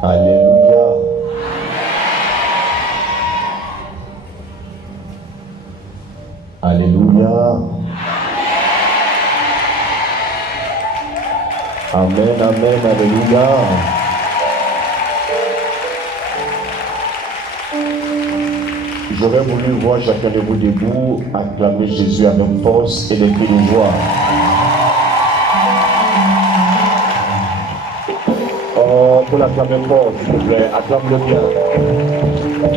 Alléluia. Alléluia. Amen, amen, alléluia. J'aurais voulu voir chacun de vous debout acclamer Jésus avec force et des cris de joie. Oh, pour l'acclamer fort, s'il vous plaît, acclame-le bien.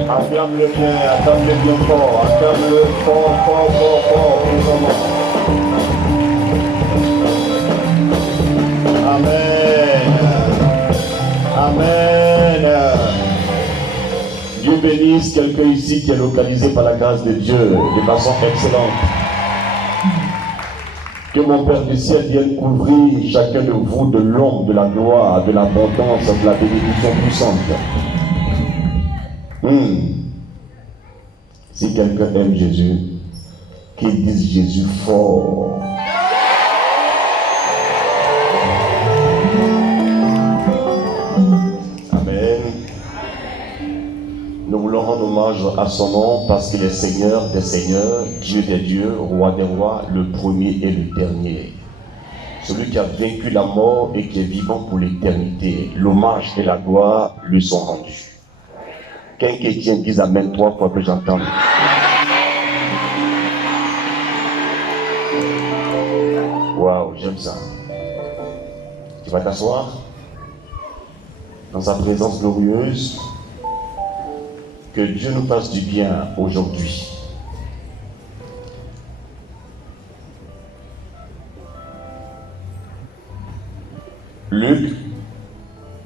Acclame-le bien, acclame-le bien fort, acclame-le fort, fort, fort, fort, puissamment. Amen. Amen. Dieu bénisse quelqu'un ici qui est localisé par la grâce de Dieu de façon excellente. Que mon Père du ciel vienne couvrir chacun de vous de l'ombre, de la gloire, de l'abondance, de la bénédiction puissante. Si quelqu'un aime Jésus, qu'il dise Jésus fort. Amen. Nous voulons rendre hommage à son nom parce qu'il est Seigneur des Seigneurs, Dieu des dieux, Roi des rois, le premier et le dernier. Celui qui a vaincu la mort et qui est vivant pour l'éternité. L'hommage et la gloire lui sont rendus. Qu'un chrétien dise Amen 3 fois que j'entende. Waouh, j'aime ça. Tu vas t'asseoir dans sa présence glorieuse. Que Dieu nous fasse du bien aujourd'hui. Luc,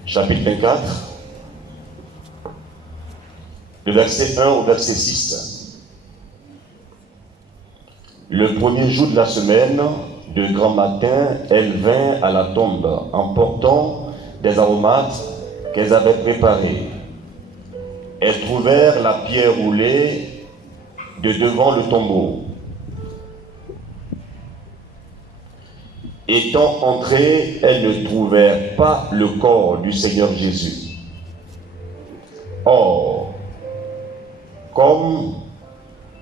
chapitre 24, le verset 1 au verset 6. Le premier jour de la semaine, de grand matin, elle vint à la tombe, emportant des aromates qu'elles avaient préparés. Elles trouvèrent la pierre roulée de devant le tombeau. Étant entrées, elles ne trouvèrent pas le corps du Seigneur Jésus. Or, comme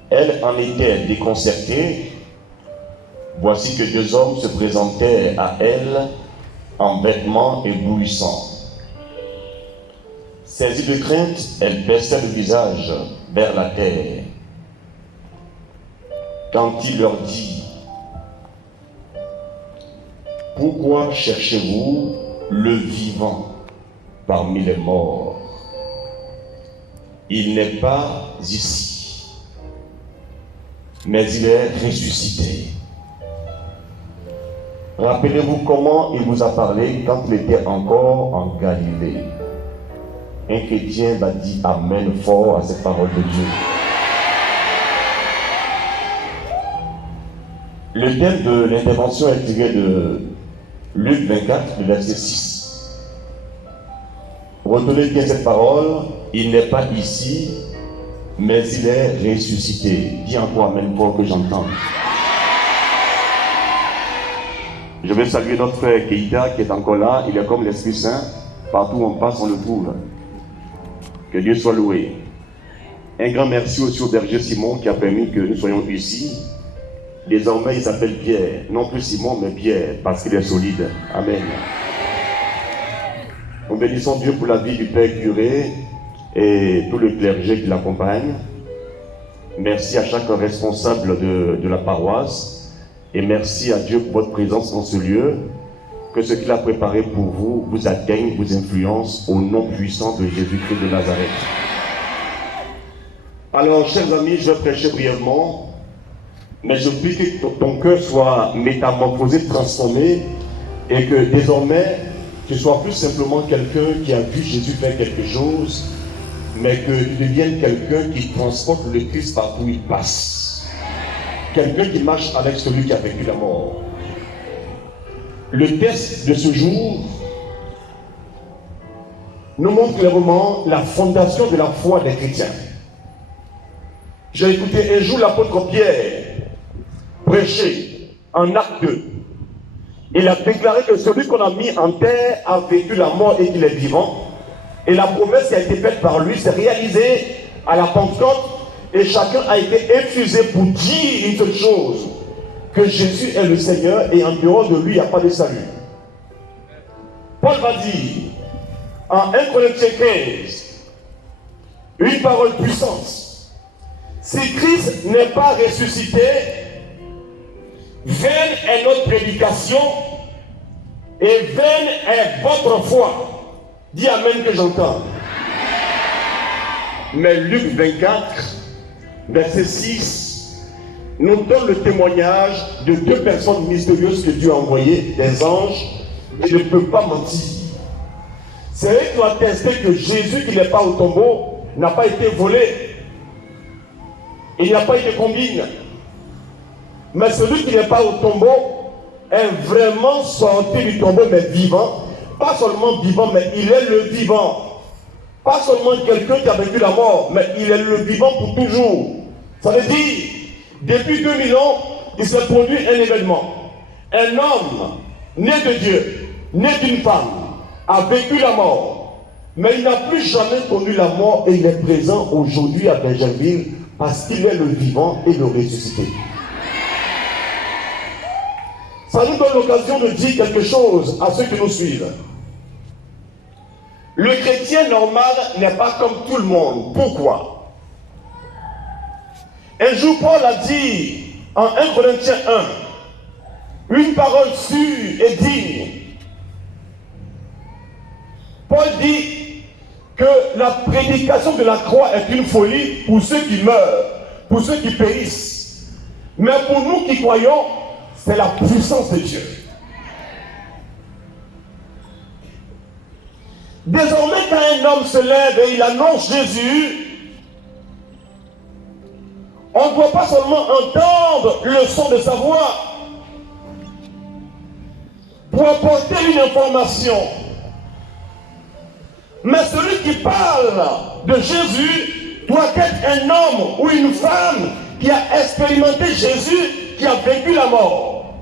elles en étaient déconcertées, voici que deux hommes se présentèrent à elles en vêtements éblouissants. Saisies de crainte, elles baissaient le visage vers la terre. Quand il leur dit, « Pourquoi cherchez-vous le vivant parmi les morts? Il n'est pas ici, mais il est ressuscité. Rappelez-vous comment il vous a parlé quand il était encore en Galilée. » Un chrétien va dire Amen fort à cette parole de Dieu. Le thème de l'intervention est tiré de Luc 24, le verset 6. Retenez bien cette parole, il n'est pas ici, mais il est ressuscité. Dis encore Amen fort que j'entends. Je vais saluer notre frère Keïta qui est encore là, il est comme l'Esprit Saint, partout où on passe on le trouve. Que Dieu soit loué. Un grand merci aussi au berger Simon qui a permis que nous soyons ici. Désormais, il s'appelle Pierre. Non plus Simon, mais Pierre, parce qu'il est solide. Amen. Nous bénissons Dieu pour la vie du Père curé et tout le clergé qui l'accompagne. Merci à chaque responsable de la paroisse. Et merci à Dieu pour votre présence dans ce lieu. Que ce qu'il a préparé pour vous vous atteigne, vous influence au nom puissant de Jésus-Christ de Nazareth. Alors, chers amis, je vais prêcher brièvement, mais je prie que ton cœur soit métamorphosé, transformé, et que désormais, tu sois plus simplement quelqu'un qui a vu Jésus faire quelque chose, mais que tu deviennes quelqu'un qui transporte le Christ partout où il passe. Quelqu'un qui marche avec celui qui a vécu la mort. Le texte de ce jour nous montre clairement la fondation de la foi des chrétiens. J'ai écouté un jour l'apôtre Pierre prêcher en acte 2. Il a déclaré que celui qu'on a mis en terre a vécu la mort et qu'il est vivant. Et la promesse qui a été faite par lui s'est réalisée à la Pentecôte. Et chacun a été infusé pour dire une seule chose, que Jésus est le Seigneur et en dehors de lui, il n'y a pas de salut. Paul va dire, en 1 Corinthiens 15, une parole puissante. Si Christ n'est pas ressuscité, vaine est notre prédication et vaine est votre foi. Dis amen que j'entends. Mais Luc 24, verset 6, nous donne le témoignage de deux personnes mystérieuses que Dieu a envoyées, des anges, et ne peut pas mentir. C'est eux qui ont attesté que Jésus qui n'est pas au tombeau n'a pas été volé. Il n'a pas été combine. Mais celui qui n'est pas au tombeau est vraiment sorti du tombeau, mais vivant. Pas seulement vivant, mais il est le vivant. Pas seulement quelqu'un qui a vécu la mort, mais il est le vivant pour toujours. Ça veut dire, depuis 2000 ans, il s'est produit un événement. Un homme né de Dieu, né d'une femme, a vécu la mort. Mais il n'a plus jamais connu la mort et il est présent aujourd'hui à Benjaminville parce qu'il est le vivant et le ressuscité. Ça nous donne l'occasion de dire quelque chose à ceux qui nous suivent. Le chrétien normal n'est pas comme tout le monde. Pourquoi? Un jour, Paul a dit en 1 Corinthiens 1, une parole sûre et digne. Paul dit que la prédication de la croix est une folie pour ceux qui meurent, pour ceux qui périssent. Mais pour nous qui croyons, c'est la puissance de Dieu. Désormais, quand un homme se lève et il annonce Jésus, on ne doit pas seulement entendre le son de sa voix pour apporter une information. Mais celui qui parle de Jésus doit être un homme ou une femme qui a expérimenté Jésus, qui a vécu la mort.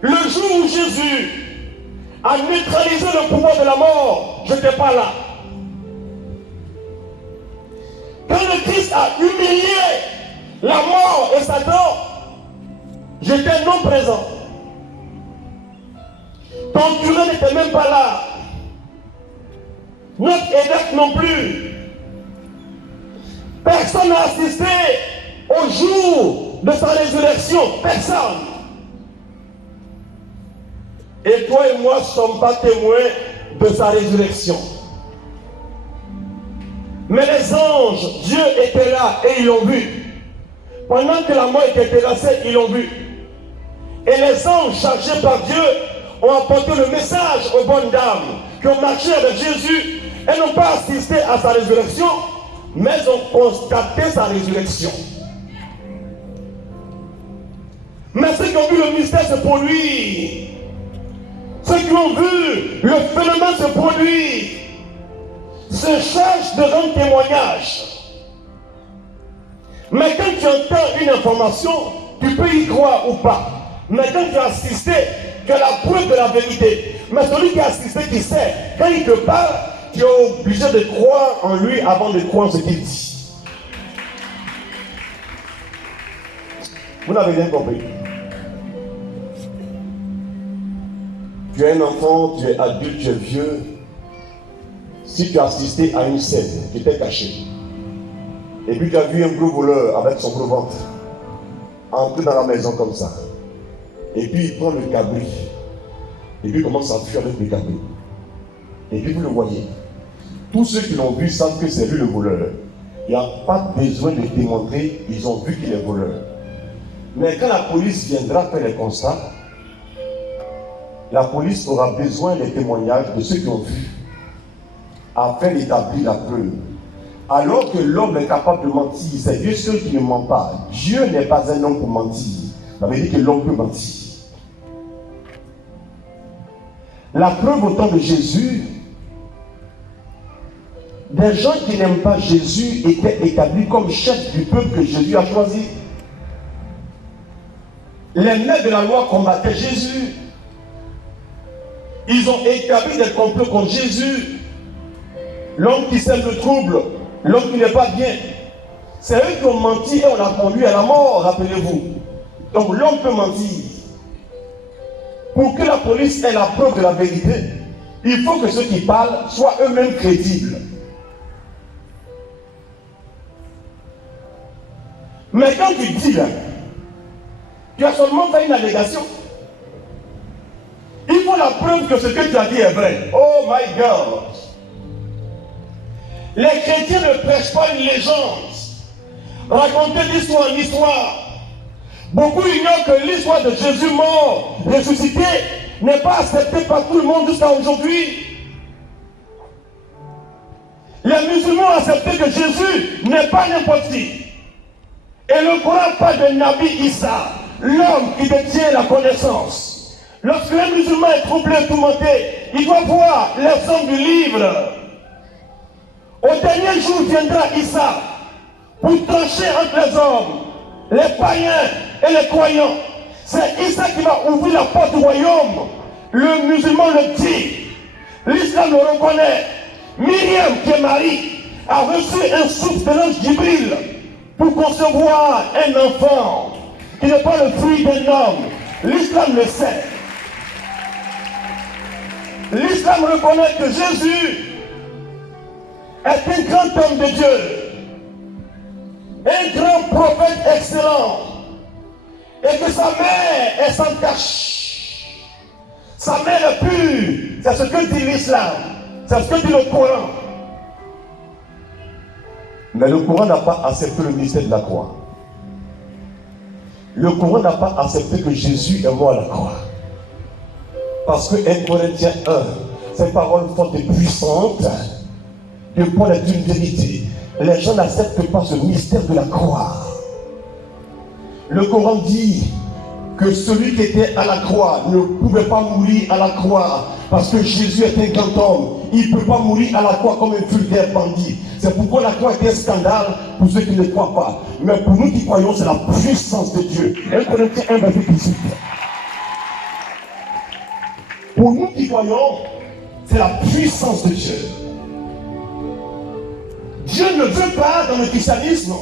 Le jour où Jésus a neutralisé le pouvoir de la mort, je n'étais pas là. Quand le Christ a humilié la mort et Satan, j'étais non présent. Ton curé n'était même pas là. Notre évêque non plus. Personne n'a assisté au jour de sa résurrection. Personne. Et toi et moi ne sommes pas témoins de sa résurrection. Mais les anges, Dieu était là et ils l'ont vu. Pendant que la mort était terrassée, ils l'ont vu. Et les anges chargés par Dieu ont apporté le message aux bonnes dames qui ont marché avec Jésus. Elles n'ont pas assisté à sa résurrection, mais elles ont constaté sa résurrection. Mais ceux qui ont vu le mystère se produire, ceux qui ont vu le phénomène se produire, se cherchent de rendre témoignage. Mais quand tu entends une information, tu peux y croire ou pas. Mais quand tu as assisté, tu as la preuve de la vérité. Mais celui qui a assisté, qui sait, quand il te parle, tu es obligé de croire en lui avant de croire en ce qu'il dit. Vous n'avez rien compris. Tu es un enfant, tu es adulte, tu es vieux. Si tu as assisté à une scène, tu t'es caché. Et puis tu as vu un gros voleur avec son gros ventre entrer dans la maison comme ça. Et puis il prend le cabri. Et puis il commence à fuir avec le cabri. Et puis vous le voyez. Tous ceux qui l'ont vu savent que c'est lui le voleur. Il n'y a pas besoin de démontrer, ils ont vu qu'il est voleur. Mais quand la police viendra faire les constats, la police aura besoin des témoignages de ceux qui ont vu, afin d'établir la preuve. Alors que l'homme est capable de mentir, c'est Dieu seul qui ne ment pas. Dieu n'est pas un homme pour mentir. Ça veut dire que l'homme peut mentir. La preuve au temps de Jésus, des gens qui n'aiment pas Jésus étaient établis comme chefs du peuple que Jésus a choisi. Les maîtres de la loi combattaient Jésus. Ils ont établi des complots contre Jésus. L'homme qui sème le trouble, l'homme qui n'est pas bien. C'est eux qui ont menti et on l'a conduit à la mort, rappelez-vous. Donc l'homme peut mentir. Pour que la police ait la preuve de la vérité, il faut que ceux qui parlent soient eux-mêmes crédibles. Mais quand tu dis là, tu as seulement fait une allégation. Il faut la preuve que ce que tu as dit est vrai. Oh my God! Les chrétiens ne prêchent pas une légende. Raconter d'histoire en histoire. Beaucoup ignorent que l'histoire de Jésus mort, ressuscité, n'est pas acceptée par tout le monde jusqu'à aujourd'hui. Les musulmans ont accepté que Jésus n'est pas n'importe qui. Et le Coran parle de Nabi Issa, l'homme qui détient la connaissance. Lorsque le musulman est troublé, tourmenté, il doit voir les hommes du livre. Au dernier jour viendra Issa pour trancher entre les hommes, les païens et les croyants. C'est Issa qui va ouvrir la porte du royaume. Le musulman le dit. L'islam le reconnaît. Myriam, qui est Marie, a reçu un souffle de l'ange Jibril pour concevoir un enfant qui n'est pas le fruit d'un homme. L'islam le sait. L'islam reconnaît que Jésus est un grand homme de Dieu, un grand prophète excellent, et que sa mère est sans tache. Sa mère est pure. C'est ce que dit l'islam. C'est ce que dit le Coran. Mais le Coran n'a pas accepté le mystère de la croix. Le Coran n'a pas accepté que Jésus est mort à la croix. Parce que 1 Corinthiens 1, ces paroles fortes et puissantes, de Paul est une vérité. Les gens n'acceptent pas ce mystère de la croix. Le Coran dit que celui qui était à la croix ne pouvait pas mourir à la croix parce que Jésus est un grand homme. Il ne peut pas mourir à la croix comme un vulgaire bandit. C'est pourquoi la croix est un scandale pour ceux qui ne croient pas. Mais pour nous qui croyons, c'est la puissance de Dieu. 1 Corinthiens 1, verset 18. Pour nous qui croyons, c'est la puissance de Dieu. Dieu ne veut pas dans le christianisme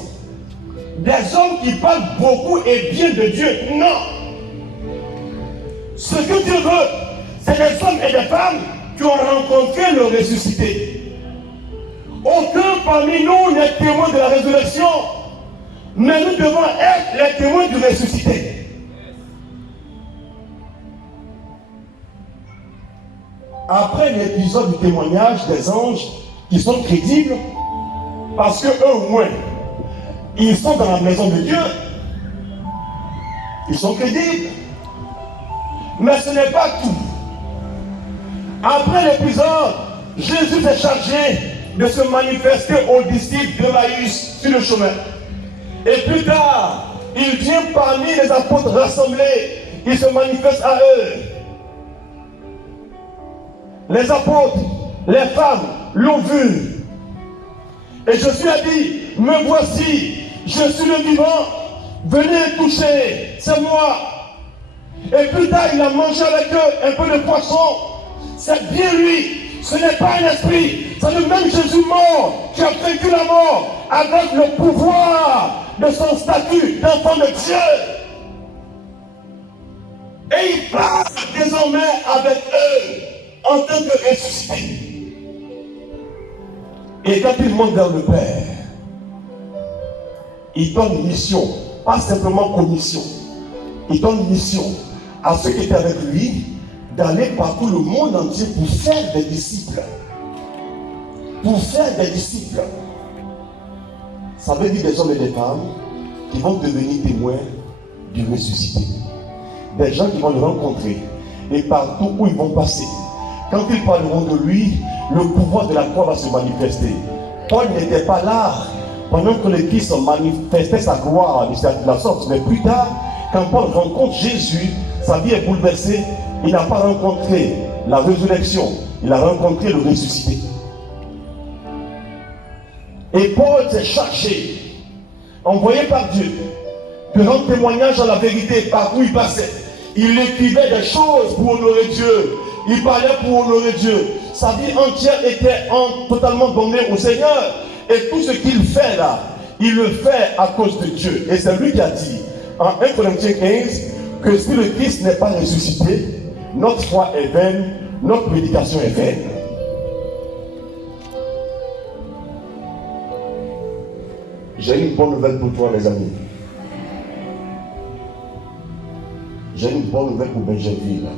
des hommes qui parlent beaucoup et bien de Dieu. Non. Ce que Dieu veut, c'est des hommes et des femmes qui ont rencontré le ressuscité. Aucun parmi nous n'est témoin de la résurrection, mais nous devons être les témoins du ressuscité. Après l'épisode du témoignage des anges qui sont crédibles, parce que eux au moins, ils sont dans la maison de Dieu, ils sont crédibles. Mais ce n'est pas tout. Après l'épisode, Jésus s'est chargé de se manifester aux disciples de Maïs sur le chemin. Et plus tard, il vient parmi les apôtres rassemblés, il se manifeste à eux. Les apôtres, les femmes l'ont vu. Et Jésus a dit, me voici, je suis le vivant, venez toucher, c'est moi. Et plus tard, il a mangé avec eux un peu de poisson. C'est bien lui, ce n'est pas un esprit, c'est le même Jésus mort qui a vaincu la mort avec le pouvoir de son statut d'enfant de Dieu. Et il parle désormais avec eux en tant que ressuscité. Et quand il monte vers le Père, il donne une mission, pas simplement commission. Il donne une mission à ceux qui étaient avec lui d'aller partout le monde entier pour faire des disciples. Pour faire des disciples. Ça veut dire des hommes et des femmes qui vont devenir témoins du ressuscité. Des gens qui vont le rencontrer. Et partout où ils vont passer, quand ils parleront de lui, le pouvoir de la croix va se manifester. Paul n'était pas là pendant que le Christ manifestait sa gloire de la sorte. Mais plus tard, quand Paul rencontre Jésus, sa vie est bouleversée. Il n'a pas rencontré la résurrection, il a rencontré le ressuscité. Et Paul s'est chargé, envoyé par Dieu, de rendre témoignage à la vérité par où il passait. Il écrivait des choses pour honorer Dieu, il parlait pour honorer Dieu. Sa vie entière était totalement donnée au Seigneur. Et tout ce qu'il fait là, il le fait à cause de Dieu. Et c'est lui qui a dit, en 1 Corinthiens 15, que si le Christ n'est pas ressuscité, notre foi est vaine, notre prédication est vaine. J'ai une bonne nouvelle pour toi, mes amis. J'ai une bonne nouvelle pour Benjerville.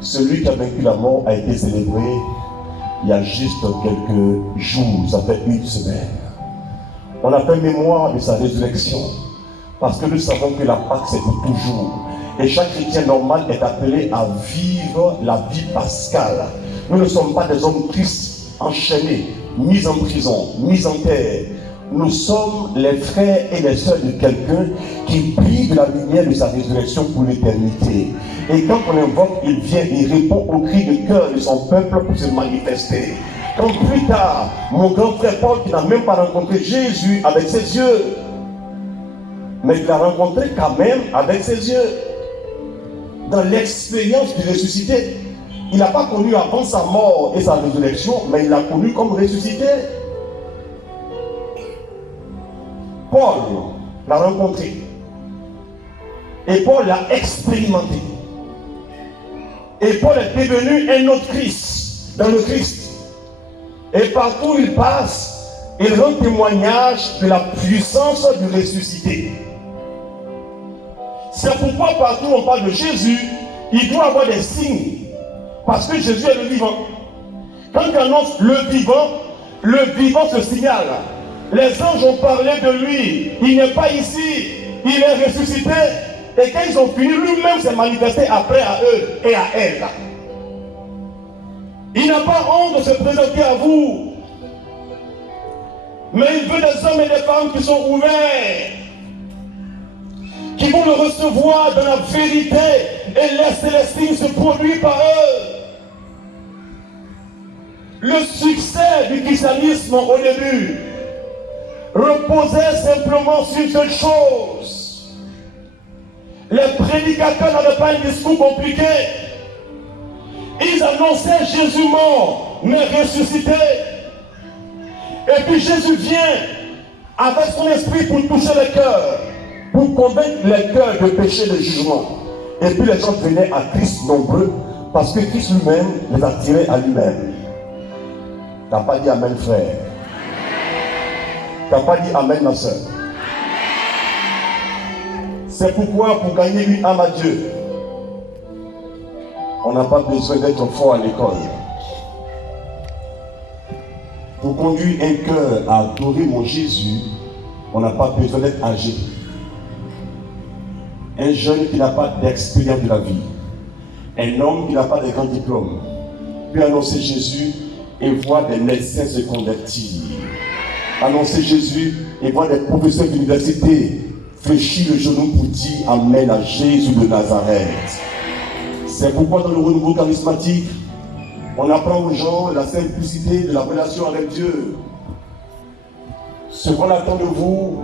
Celui qui a vaincu la mort a été célébré il y a juste quelques jours, ça fait une semaine. On a fait mémoire de sa résurrection parce que nous savons que la Pâque c'est pour toujours. Et chaque chrétien normal est appelé à vivre la vie pascale. Nous ne sommes pas des hommes tristes, enchaînés, mis en prison, mis en terre. Nous sommes les frères et les sœurs de quelqu'un qui brille de la lumière de sa résurrection pour l'éternité. Et quand on invoque, il vient, il répond au cri de cœur de son peuple pour se manifester. Quand plus tard, mon grand frère Paul, qui n'a même pas rencontré Jésus avec ses yeux, mais il l'a rencontré quand même avec ses yeux, dans l'expérience du ressuscité. Il n'a pas connu avant sa mort et sa résurrection, mais il l'a connu comme ressuscité. Paul l'a rencontré. Et Paul l'a expérimenté. Et Paul est devenu un autre Christ, dans le Christ. Et partout où il passe, il rend témoignage de la puissance du ressuscité. C'est pourquoi partout où on parle de Jésus, il doit avoir des signes. Parce que Jésus est le vivant. Quand on annonce le vivant se signale. Les anges ont parlé de lui. Il n'est pas ici. Il est ressuscité. Et quand ils ont fini, lui-même s'est manifesté après à eux et à elle. Il n'a pas honte de se présenter à vous. Mais il veut des hommes et des femmes qui sont ouverts, qui vont le recevoir dans la vérité et laisser les signes se produire par eux. Le succès du christianisme au début reposait simplement sur une seule chose. Les prédicateurs n'avaient pas un discours compliqué. Ils annonçaient Jésus mort, mais ressuscité. Et puis Jésus vient avec son esprit pour toucher les cœurs, pour convaincre les cœurs de péché et de jugement. Et puis les gens venaient à Christ nombreux, parce que Christ lui-même les attirait à lui-même. Tu n'as pas dit Amen, frère. Tu n'as pas dit Amen, ma soeur. C'est pourquoi, pour gagner une âme à Dieu, on n'a pas besoin d'être fort à l'école. Pour conduire un cœur à adorer mon Jésus, on n'a pas besoin d'être âgé. Un jeune qui n'a pas d'expérience de la vie, un homme qui n'a pas de grand diplôme, peut annoncer Jésus et voir des médecins se convertir. Annoncer Jésus et voir des professeurs d'université fléchir le genou pour dire Amen à Jésus de Nazareth. C'est pourquoi dans le renouveau charismatique, on apprend aux gens la simplicité de la relation avec Dieu. Ce qu'on attend de vous,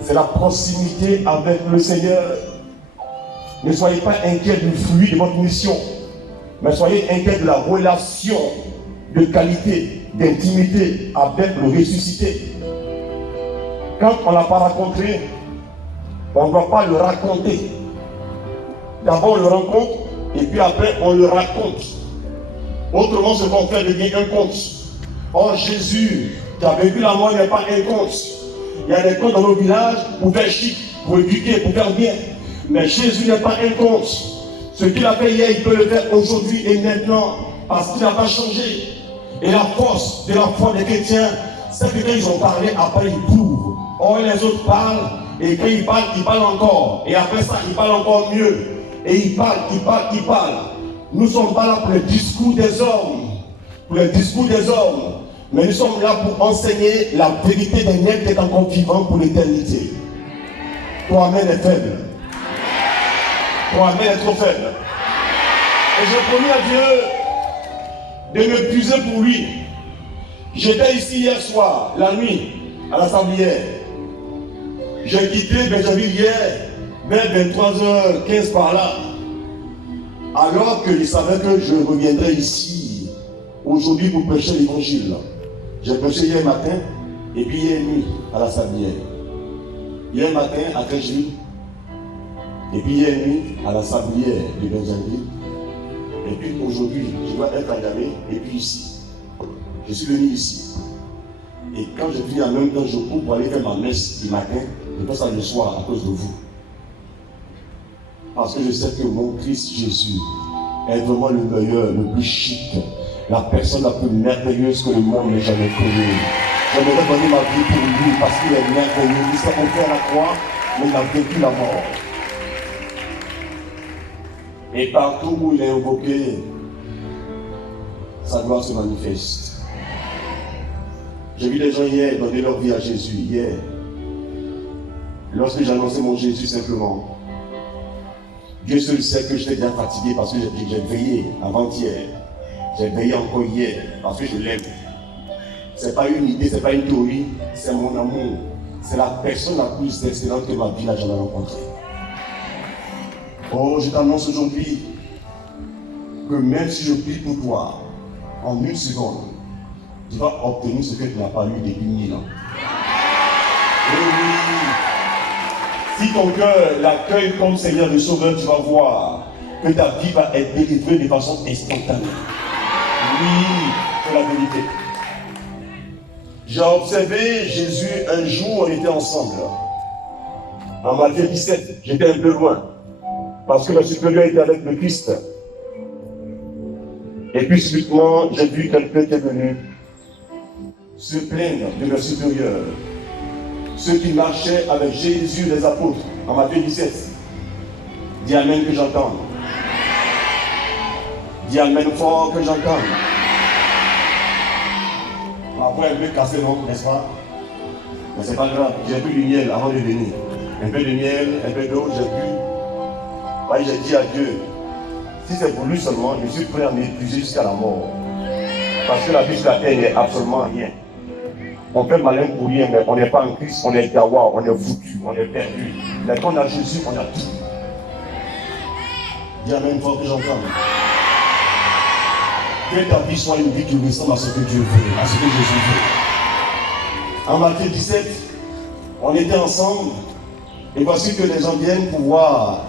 c'est la proximité avec le Seigneur. Ne soyez pas inquiets du fruit de votre mission, mais soyez inquiets de la relation de qualité, d'intimité avec le ressuscité. Quand on ne l'a pas rencontré, on ne doit pas le raconter. D'abord on le rencontre et puis après on le raconte. Autrement, ce qu'on fait devient un conte. Or, Jésus, qui a vécu la mort, n'est pas un conte. Il y a des contes dans nos villages pour faire chic, pour éduquer, pour faire bien. Mais Jésus n'est pas un conte. Ce qu'il a fait hier, il peut le faire aujourd'hui et maintenant, parce qu'il n'a pas changé. Et la force de la foi des chrétiens, c'est que quand ils ont parlé, après ils prouvent. Or, les autres parlent, et quand ils parlent encore. Et après ça, ils parlent encore mieux. Et ils parlent. Nous ne sommes pas là pour le discours des hommes, mais nous sommes là pour enseigner la vérité d'un être qui est encore vivant pour l'éternité. Toi-même est faible. Toi-même est trop faible. Et j'ai promis à Dieu de me puiser pour lui. J'étais ici hier soir, la nuit, à la Sablière. J'ai quitté Benjerville hier, vers 23h15 par là. Alors que je savais que je reviendrais ici aujourd'hui pour prêcher l'évangile. J'ai prêché hier matin et puis hier nuit à la Sablière. Hier matin à Crècheville et puis hier nuit à la Sablière de Benjaminville. Et puis aujourd'hui, je dois être à Yamé et puis ici. Je suis venu ici. Et quand je finis en même temps, je cours pour aller faire ma messe du matin. Je passe le soir à cause de vous. Parce que je sais que mon Christ Jésus est vraiment le meilleur, le plus chic, la personne la plus merveilleuse que le monde n'ait jamais connue. J'aimerais donner ma vie pour lui parce qu'il est merveilleux. Il s'est offert à la croix, mais il a vécu la mort. Et partout où il est invoqué, sa gloire se manifeste. J'ai vu des gens hier donner leur vie à Jésus, hier. Lorsque j'annonçais mon Jésus simplement, Dieu seul sait que j'étais bien fatigué parce que j'ai veillé avant-hier. J'ai veillé encore hier parce que je l'aime. Ce n'est pas une idée, ce n'est pas une théorie, c'est mon amour. C'est la personne la plus excellente que ma vie n'a jamais rencontrée. Oh, je t'annonce aujourd'hui que même si je prie pour toi, en une seconde, tu vas obtenir ce que tu n'as pas eu depuis 1000 ans. Et oui, si ton cœur l'accueille comme Seigneur et Sauveur, tu vas voir que ta vie va être délivrée de façon instantanée. Oui, c'est la vérité. J'ai observé Jésus un jour, on était ensemble. En Matthieu 17, j'étais un peu loin. Parce que le supérieur était avec le Christ. Et puis subitement, j'ai vu quelqu'un qui est venu se plaindre de le supérieur. Ceux qui marchaient avec Jésus, les apôtres, en Matthieu 17. Dis Amen que j'entende. Dis Amen fort que j'entende. Ma voix est un peu cassée, non, n'est-ce pas? Mais c'est pas grave, j'ai bu du miel avant de venir. Un peu de miel, un peu d'eau, j'ai bu. Ouais, j'ai dit à Dieu, si c'est pour lui seulement, je suis prêt à m'épuiser jusqu'à la mort. Parce que la vie sur la terre n'est absolument rien. On fait malin pour rien, mais on n'est pas en Christ, on est gawa, on est foutu, on est perdu. Mais quand on a Jésus, on a tout. Dis Amen fort que j'entends. Que ta vie soit une vie qui ressemble à ce que Dieu veut, à ce que Jésus veut. En Matthieu 17, on était ensemble. Et voici que les gens viennent pour voir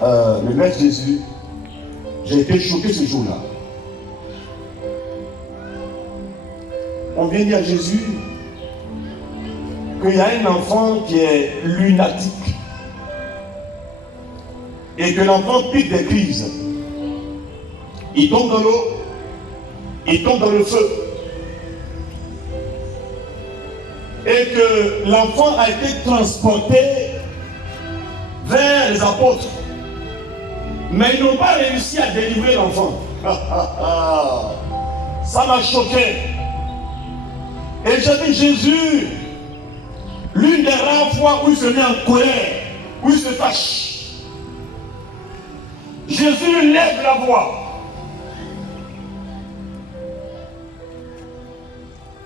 le Maître Jésus. J'ai été choqué ce jour-là. On vient dire à Jésus qu'il y a un enfant qui est lunatique. Et que l'enfant pique des crises. Il tombe dans l'eau. Il tombe dans le feu. Et que l'enfant a été transporté vers les apôtres. Mais ils n'ont pas réussi à délivrer l'enfant. Ça m'a choqué. Et j'ai dit Jésus, l'une des rares fois où il se met en colère, où il se fâche. Jésus lève la voix.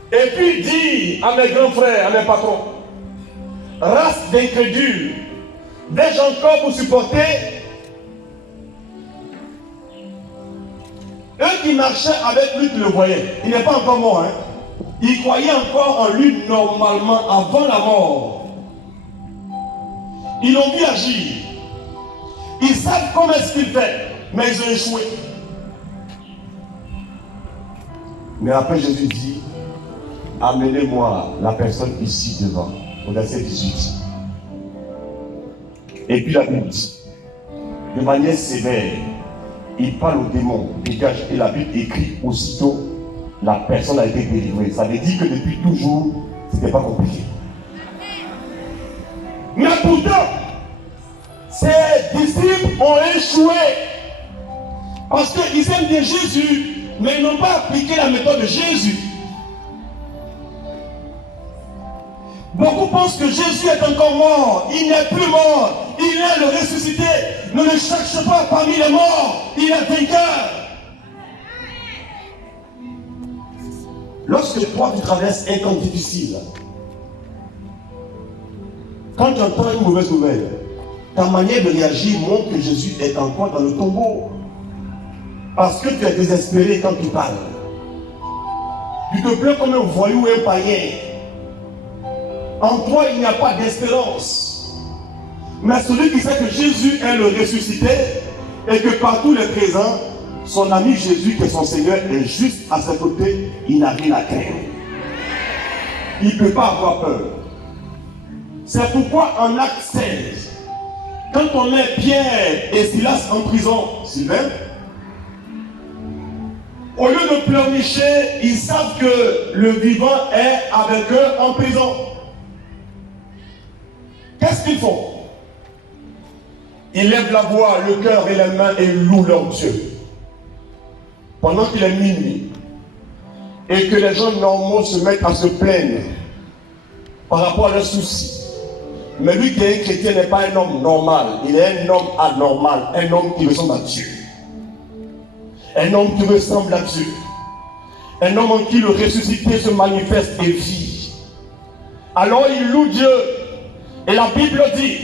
Et puis dit à mes grands frères, à mes patrons, race d'incrédules, vais-je encore vous supporter? Eux qui marchaient avec lui, qui le voyaient, il n'est pas encore mort, hein? Ils croyaient encore en lui normalement avant la mort. Ils l'ont vu agir. Ils savent comment est-ce qu'il fait, mais ils ont échoué. Mais après Jésus dit, amenez-moi la personne ici devant, au verset 18. Et puis la Bible dit, de manière sévère, il parle au démon, dégage, et la Bible écrit aussitôt, la personne a été délivrée. Ça veut dire que depuis toujours, ce n'était pas compliqué. Mais pourtant, ses disciples ont échoué. Parce qu'ils aiment bien Jésus, mais ils n'ont pas appliqué la méthode de Jésus. Beaucoup pensent que Jésus est encore mort. Il n'est plus mort. Il est le ressuscité. Ne le cherche pas parmi les morts. Il est vainqueur. Lorsque toi tu traverses un temps difficile, quand tu entends une mauvaise nouvelle, ta manière de réagir montre que Jésus est encore dans le tombeau. Parce que tu es désespéré quand tu parles. Tu te plains comme un voyou ou un païen. En toi, il n'y a pas d'espérance. Mais celui qui sait que Jésus est le ressuscité et que partout il est présent, son ami Jésus, qui est son Seigneur, est juste à ses côtés, il n'a rien à craindre. Il ne peut pas avoir peur. C'est pourquoi en Acte 16, quand on met Pierre et Silas en prison, Sylvain, au lieu de pleurnicher, ils savent que le vivant est avec eux en prison. Qu'est-ce qu'ils font? Ils lèvent la voix, le cœur et les mains et louent leur Dieu. Pendant qu'il est minuit, et que les gens normaux se mettent à se plaindre par rapport à leurs soucis. Mais lui qui est un chrétien n'est pas un homme normal, il est un homme anormal, un homme qui ressemble à Dieu. Un homme qui ressemble à Dieu. Un homme en qui le ressuscité se manifeste et vit. Alors il loue Dieu. Et la Bible dit,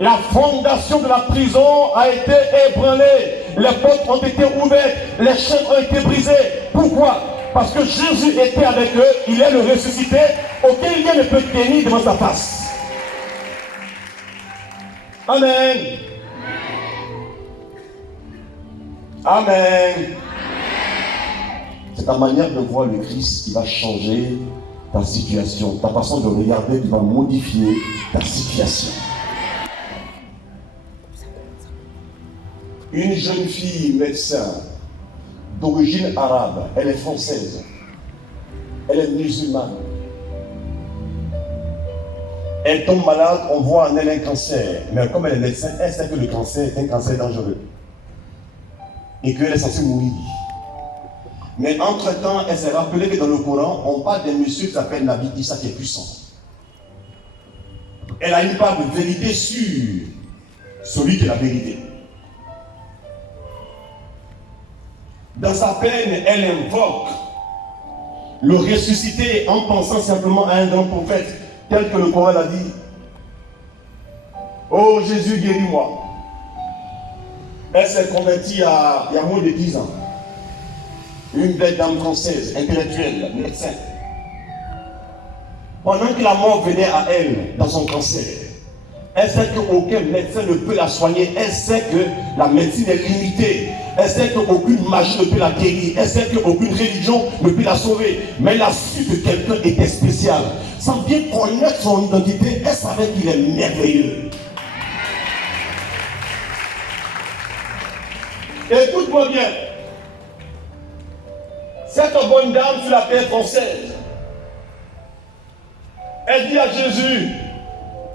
la fondation de la prison a été ébranlée. Les portes ont été ouvertes. Les chaînes ont été brisées. Pourquoi? Parce que Jésus était avec eux. Il est le ressuscité. Aucun lien ne peut tenir devant sa face. Amen. Amen. C'est ta manière de voir le Christ qui va changer ta situation. Ta façon de regarder qui va modifier ta situation. Une jeune fille médecin d'origine arabe, elle est française. Elle est musulmane. Elle tombe malade, on voit en elle un cancer. Mais comme elle est médecin, elle sait que le cancer est un cancer dangereux. Et qu'elle est censée mourir. Mais entre-temps, elle s'est rappelée que dans le Coran, on parle d'un monsieur qui s'appelle Nabi Issa qui est puissant. Elle a une part de vérité sur celui qui est la vérité. Dans sa peine, elle invoque le ressuscité en pensant simplement à un grand prophète, tel que le Coran l'a dit. Oh Jésus, guéris-moi. Elle s'est convertie il y a moins de 10 ans. Une belle dame française, intellectuelle, médecin. Pendant que la mort venait à elle dans son cancer, elle sait qu'aucun médecin ne peut la soigner. Elle sait que la médecine est limitée. Elle sait qu'aucune magie ne peut la guérir. Elle sait qu'aucune religion ne peut la sauver. Mais elle a su que quelqu'un était spécial. Sans bien connaître son identité, elle savait qu'il est merveilleux. Écoute-moi bien. Cette bonne dame sur la terre française, elle dit à Jésus,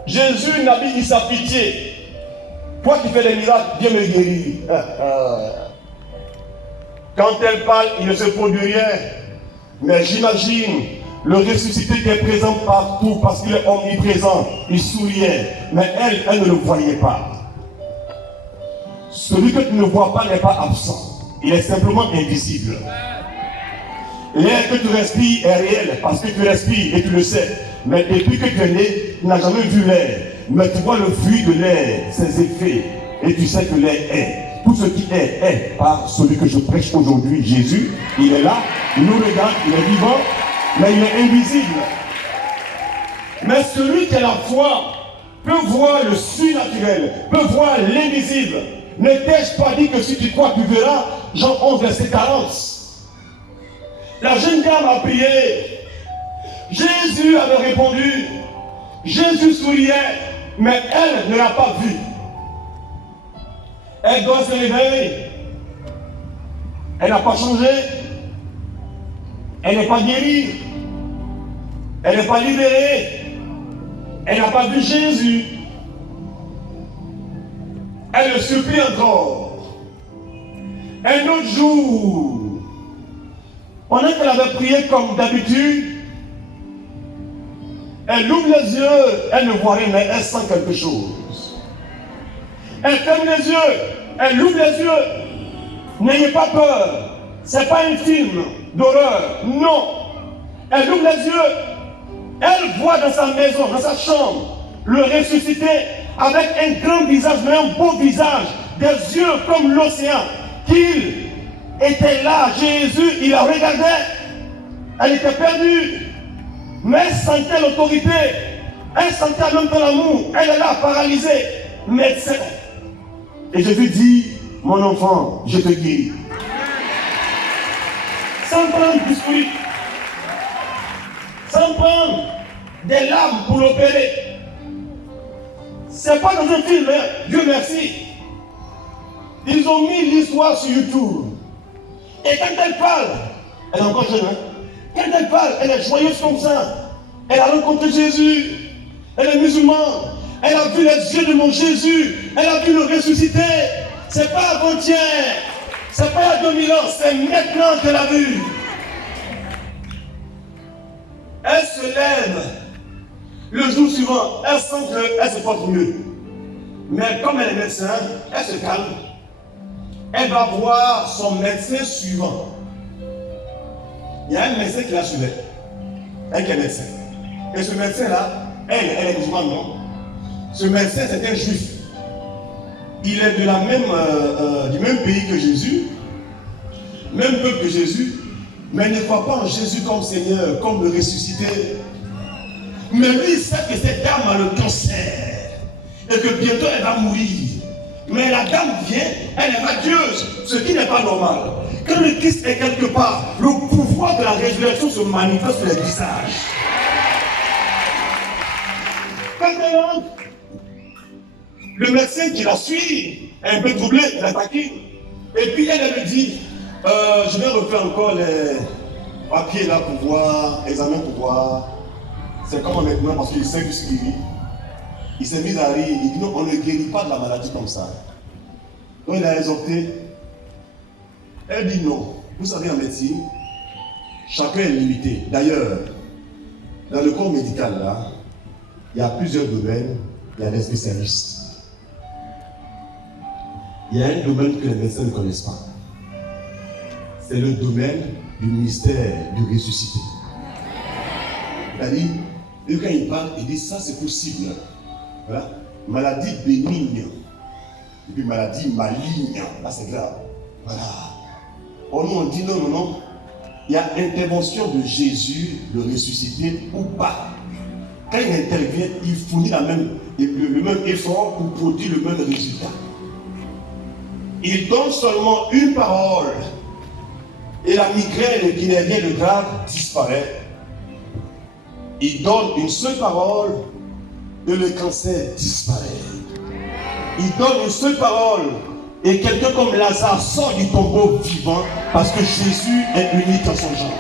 Jésus, Nabi Issa, pitié. Toi qui fais les miracles, viens me guérir. Quand elle parle, il ne se produit rien. Mais j'imagine le ressuscité qui est présent partout parce qu'il est omniprésent. Il souriait. Mais elle ne le voyait pas. Celui que tu ne vois pas n'est pas absent. Il est simplement invisible. L'air que tu respires est réel parce que tu respires et tu le sais. Mais depuis que tu es né, tu n'as jamais vu l'air. Mais tu vois le fruit de l'air, ses effets. Et tu sais que l'air est. Tout ce qui est par celui que je prêche aujourd'hui, Jésus. Il est là, il nous regarde, il est vivant, mais il est invisible. Mais celui qui a la foi peut voir le surnaturel, peut voir l'invisible. Ne t'ai-je pas dit que si tu crois, tu verras? Jean 11, verset 40. La jeune dame a prié. Jésus avait répondu. Jésus souriait, mais elle ne l'a pas vu. Elle doit se réveiller. Elle n'a pas changé. Elle n'est pas guérie. Elle n'est pas libérée. Elle n'a pas vu Jésus. Elle le supplie encore. Un autre jour, pendant qu'elle avait prié comme d'habitude, elle ouvre les yeux, elle ne voit rien, mais elle sent quelque chose. Elle ferme les yeux, elle ouvre les yeux. N'ayez pas peur, ce n'est pas un film d'horreur, non. Elle ouvre les yeux, elle voit dans sa maison, dans sa chambre, le ressuscité avec un grand visage, mais un beau visage, des yeux comme l'océan, qu'il était là. Jésus, il la regardait. Elle était perdue. Mais elle sentait l'autorité. Elle sentait en même temps l'amour. Elle est là, paralysée. Médecin. Et Jésus dit, mon enfant, je te guéris. Sans prendre du fruit. Sans prendre des larmes pour l'opérer. C'est pas dans un film, hein? Dieu merci. Ils ont mis l'histoire sur YouTube. Et quand elle parle, elle est encore jeune, hein? Quand elle parle, elle est joyeuse comme ça. Elle a rencontré Jésus. Elle est musulmane. Elle a vu les yeux de mon Jésus. Elle a vu le ressuscité. C'est pas avant-hier. C'est pas il y a 2000 ans. C'est maintenant qu'elle a vu. Elle se lève. Le jour suivant, elle sent qu'elle se porte mieux. Mais comme elle est médecin, elle se calme. Elle va voir son médecin suivant. Il y a un médecin qui la suivait. Elle qui est médecin. Et ce médecin-là, elle est musulmane, non? Ce médecin, c'est un juif. Il est de la même, du même pays que Jésus, même peuple que Jésus, mais il ne croit pas en Jésus comme Seigneur, comme le ressuscité. Mais lui, il sait que cette dame a le cancer et que bientôt elle va mourir. Mais la dame vient, elle est radieuse, ce qui n'est pas normal. Quand le Christ est quelque part, le pouvoir de la résurrection se manifeste sur les visages. Quand elle rentre, le médecin qui la suit est un peu troublé, il la taquine. Et puis elle lui dit, je vais refaire encore les papiers là pour voir, examen pour voir. C'est comment maintenant parce qu'il sait ce qu'il vit. Il s'est mis à rire, il dit non, on ne guérit pas de la maladie comme ça. Donc il a exhorté. Elle dit non. Vous savez en médecine, chacun est limité. D'ailleurs, dans le corps médical là, il y a plusieurs domaines, il y a des spécialistes. Il y a un domaine que les médecins ne connaissent pas. C'est le domaine du mystère du ressuscité. C'est-à-dire, et quand il parle, il dit ça c'est possible. Voilà. Maladie bénigne. Et puis maladie maligne. Là c'est grave. Voilà. Or nous on dit non, non, non. Il y a intervention de Jésus, le ressuscité ou pas. Quand il intervient, il fournit le même effort pour produire le même résultat. Il donne seulement une parole. Et la migraine qui n'est rien de grave disparaît. Il donne une seule parole et le cancer disparaît. Il donne une seule parole et quelqu'un comme Lazare sort du tombeau vivant parce que Jésus est unique en son genre.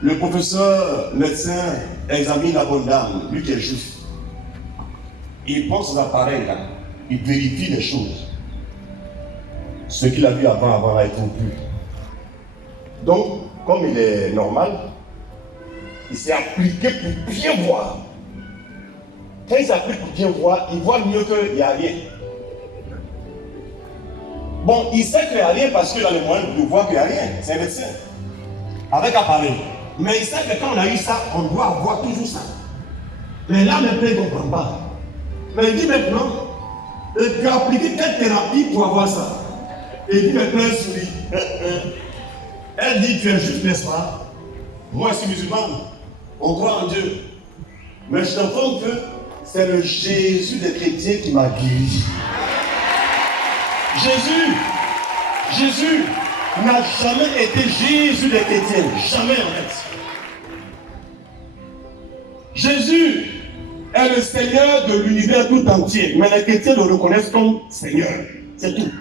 Le professeur médecin examine la bonne dame, lui qui est juif. Il prend ses appareils là, il vérifie les choses. Ce qu'il a vu avant a été vu. Donc, comme il est normal, il s'est appliqué pour bien voir. Quand il s'applique pour bien voir, il voit mieux qu'il n'y a rien. Bon, il sait qu'il n'y a rien parce qu'il a les moyens de voir qu'il n'y a rien. C'est un médecin. Avec appareil. Mais il sait que quand on a eu ça, on doit avoir toujours ça. Mais là, maintenant, il ne comprend pas. Mais il dit maintenant, tu as appliqué quelle thérapie pour avoir ça? Et il dit maintenant, elle sourit. Elle dit, tu es juste, n'est-ce pas? Moi, je suis musulman. On croit en Dieu. Mais je t'informe que c'est le Jésus des chrétiens qui m'a guéri. Jésus n'a jamais été Jésus des chrétiens. Jamais en fait. Jésus est le Seigneur de l'univers tout entier. Mais les chrétiens le reconnaissent comme Seigneur. C'est tout.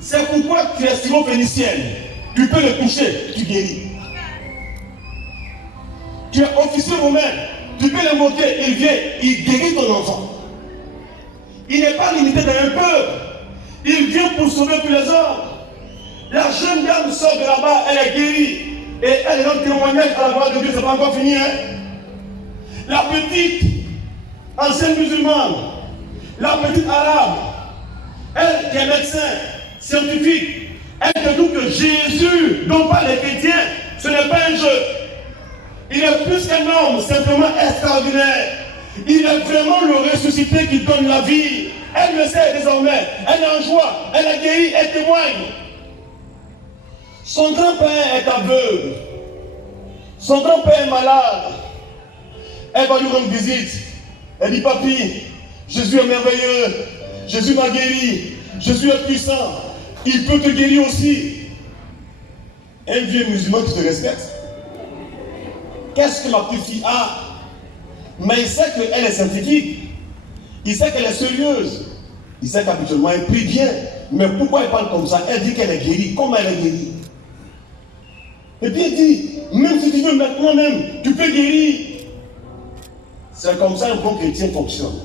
C'est pourquoi tu es syro-phénicienne. Tu peux le toucher, tu guéris. Tu es officier romain, tu peux l'invoquer, il vient, il guérit ton enfant. Il n'est pas limité dans un peuple. Il vient pour sauver tous les hommes. La jeune dame sort de là-bas, elle est guérie. Et elle est dans le témoignage à la gloire de Dieu, c'est pas encore fini. Hein? La petite, ancienne musulmane, la petite arabe, elle qui est médecin, scientifique, elle te dit que Jésus, non pas les chrétiens, ce n'est pas un jeu. Il est plus qu'un homme, simplement extraordinaire. Il est vraiment le ressuscité qui donne la vie. Elle le sait désormais. Elle est en joie. Elle a guéri. Elle témoigne. Son grand-père est aveugle. Son grand-père est malade. Elle va lui rendre visite. Elle dit, papy, Jésus est merveilleux. Jésus m'a guéri. Jésus est puissant. Il peut te guérir aussi. Un vieux musulman qui te respecte. Qu'est-ce que ma petite fille a? Mais il sait qu'elle est scientifique. Il sait qu'elle est sérieuse. Il sait qu'habituellement elle prie bien. Mais pourquoi elle parle comme ça? Elle dit qu'elle est guérie. Comment elle est guérie? Et puis elle dit, même si tu veux maintenant même, tu peux guérir. C'est comme ça un bon chrétien fonctionne.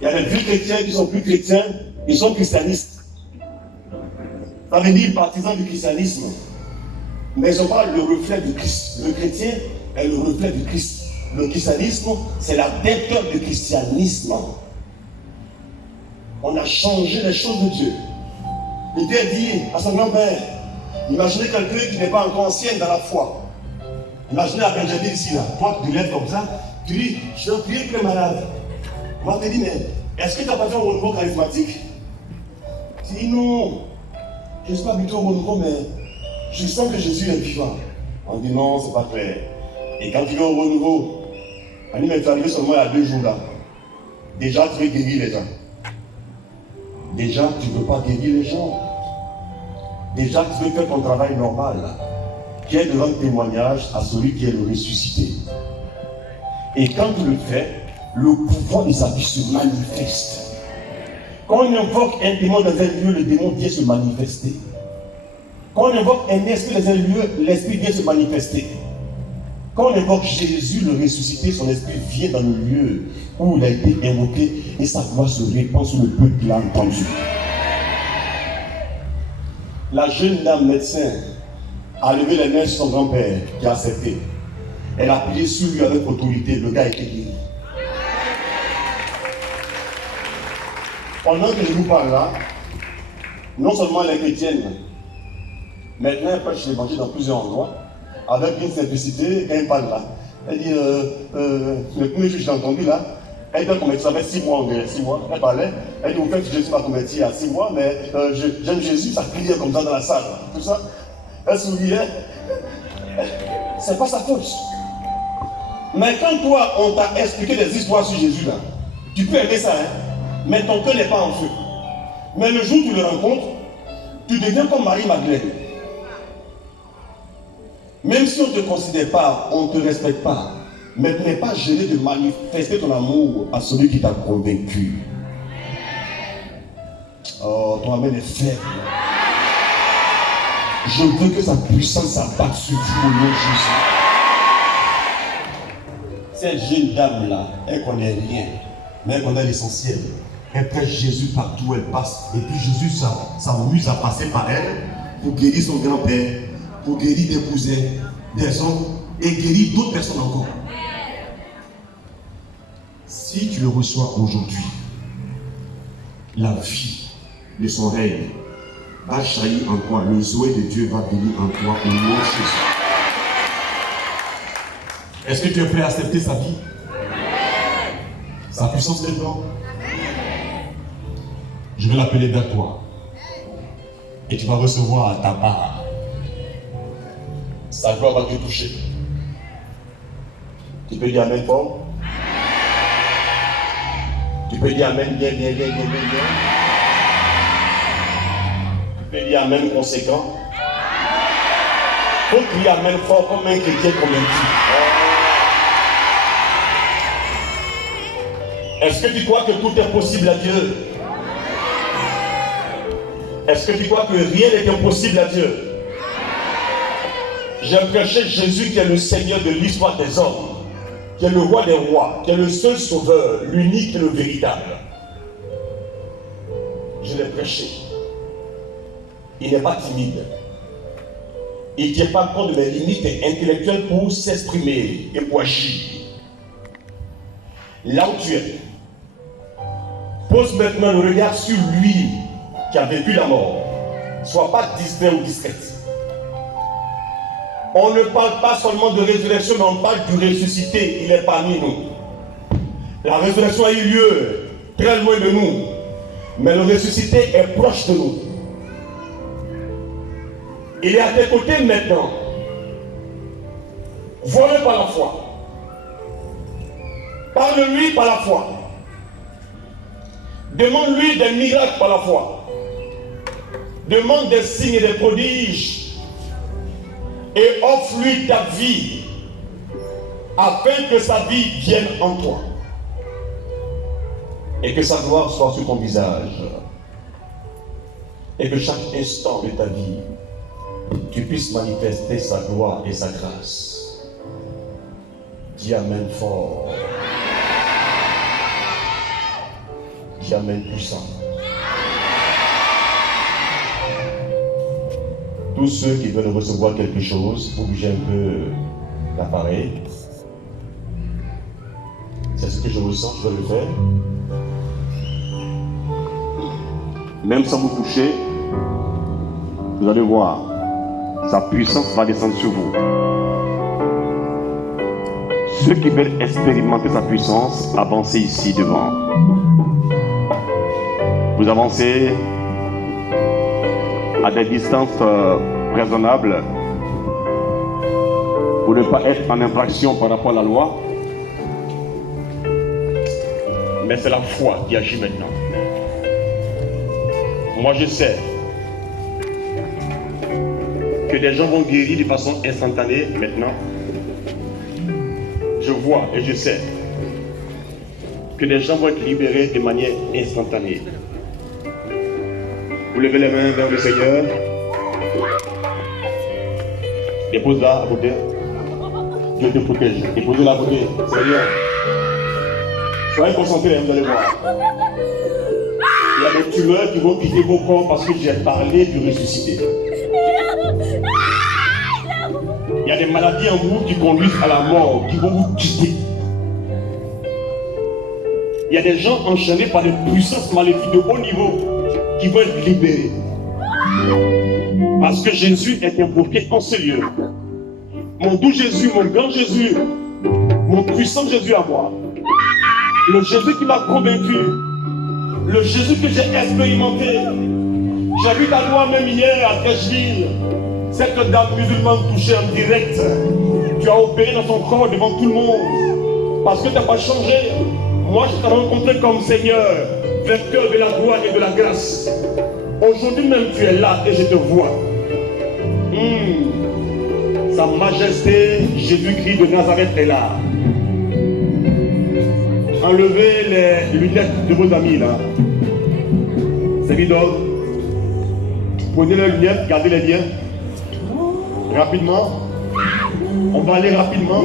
Il y a des vieux chrétiens qui sont plus chrétiens, ils sont christianistes. Ça veut dire partisans du christianisme. Mais ils sont pas le reflet du Christ. Le chrétien est le reflet du Christ. Le christianisme, c'est l'adepte du christianisme. On a changé les choses de Dieu. Il a dit à son grand-père, imaginez quelqu'un qui n'est pas encore ancien dans la foi. Imaginez la Benjamin ici, là. Toi, tu lèves comme ça, tu dis, je suis prié pour les malades. Moi, je te dis, mais est-ce que tu n'as pas fait un renouveau charismatique? Tu dis, non, je ne suis pas habitué au renouveau, mais je sens que Jésus est vivant. On dit, non, c'est pas clair. Et quand tu viens au renouveau, on dit, mais tu es arrivé seulement il y a 2 jours là. Déjà, tu veux guérir les gens. Déjà, tu ne veux pas guérir les gens. Déjà, tu veux faire ton travail normal, qui est de rendre témoignage à celui qui est le ressuscité. Et quand tu le fais, le pouvoir de sa vie se manifeste. Quand on invoque un démon dans un lieu, le démon vient se manifester. Quand on invoque un esprit dans un lieu, l'esprit vient se manifester. Quand on invoque Jésus, le ressuscité, son esprit vient dans le lieu où il a été invoqué et sa voix se répand sur le peuple qui l'a entendu. La jeune dame médecin a levé les mains sur son grand-père qui a accepté. Elle a appuyé sur lui avec autorité. Le gars a été guéri. Pendant que je vous parle là, non seulement les chrétiennes, maintenant elle prêche l'évangile dans plusieurs endroits, avec une simplicité, quand elle parle là. Elle dit, le premier jour que j'ai entendu là, elle était convertie, ça fait 6 mois, 6 mois, elle parlait, elle dit, au fait, Jésus m'a converti il y a 6 mois, mais j'aime Jésus, ça criait comme ça dans la salle, là, tout ça. Elle souriait, c'est pas sa faute. Mais quand toi, on t'a expliqué des histoires sur Jésus là, tu peux aimer ça, hein, mais ton cœur n'est pas en feu. Mais le jour où tu le rencontres, tu deviens comme Marie-Madeleine. Même si on ne te considère pas, on ne te respecte pas, mais tu n'es pas gêné de manifester ton amour à celui qui t'a convaincu. Oh, ton amen est faible. Je veux que sa puissance s'abatte sur vous au nom de Jésus. Cette jeune dame-là, elle ne connaît rien, mais elle connaît l'essentiel. Elle prêche Jésus partout où elle passe. Et puis Jésus s'amuse à passer par elle pour guérir son grand-père, pour guérir des cousins, des hommes, et guérir d'autres personnes encore. Si tu le reçois aujourd'hui, la vie de son règne va jaillir en toi. Le Zoé de Dieu va venir en toi au nom de Jésus. Est-ce que tu es prêt à accepter sa vie? Sa puissance maintenant? Je vais l'appeler vers toi. Et tu vas recevoir ta part. Sa gloire va te toucher. Tu peux dire amen fort? Tu peux dire amen bien. Tu peux dire amen conséquent. Il faut crier amen fort comme un chrétien convaincu. Est-ce que tu crois que tout est possible à Dieu? Est-ce que tu crois que rien n'est impossible à Dieu? J'ai prêché Jésus qui est le Seigneur de l'histoire des hommes, qui est le roi des rois, qui est le seul sauveur, l'unique et le véritable. Je l'ai prêché. Il n'est pas timide. Il ne tient pas compte de mes limites intellectuelles pour s'exprimer et pour agir. Là où tu es, pose maintenant le regard sur lui qui a vécu la mort. Sois pas distrait ou discrète. On ne parle pas seulement de résurrection, mais on parle du ressuscité. Il est parmi nous. La résurrection a eu lieu très loin de nous, mais le ressuscité est proche de nous. Il est à tes côtés maintenant. Vois-le par la foi. Parle-lui par la foi. Demande-lui des miracles par la foi. Demande des signes et des prodiges. Et offre-lui ta vie afin que sa vie vienne en toi. Et que sa gloire soit sur ton visage. Et que chaque instant de ta vie, tu puisses manifester sa gloire et sa grâce. Dis Amen fort. Dis Amen puissant. Tous ceux qui veulent recevoir quelque chose, vous bougez un peu l'appareil. C'est ce que je ressens, je dois le faire. Même sans vous toucher, vous allez voir, sa puissance va descendre sur vous. Ceux qui veulent expérimenter sa puissance, avancez ici devant. Vous avancez à des distances raisonnables pour ne pas être en infraction par rapport à la loi. Mais c'est la foi qui agit maintenant. Moi je sais que des gens vont guérir de façon instantanée maintenant. Je vois et je sais que des gens vont être libérés de manière instantanée. Vous levez les mains vers le Seigneur. Dépose-la à côté. Dieu te protège. Déposez-la à côté. Seigneur. Soyez concentrés, vous allez voir. Il y a des tueurs qui vont quitter vos corps parce que j'ai parlé du ressuscité. Il y a des maladies en vous qui conduisent à la mort, qui vont vous quitter. Il y a des gens enchaînés par des puissances maléfiques de haut niveau qui vont être libérés. Parce que Jésus est invoqué en ce lieu. Mon doux Jésus, mon grand Jésus, mon puissant Jésus à moi. Le Jésus qui m'a convaincu. Le Jésus que j'ai expérimenté. J'ai vu ta loi même hier à Trècheville. Cette dame musulmane touchée en direct. Tu as opéré dans son corps devant tout le monde. Parce que tu n'as pas changé. Moi je t'ai rencontré comme Seigneur, vainqueur de la gloire et de la grâce. Aujourd'hui même tu es là et je te vois. Sa majesté Jésus-Christ de Nazareth est là. Enlevez les lunettes de vos amis là. C'est bidon. Prenez les lunettes, gardez-les bien. Rapidement. On va aller rapidement.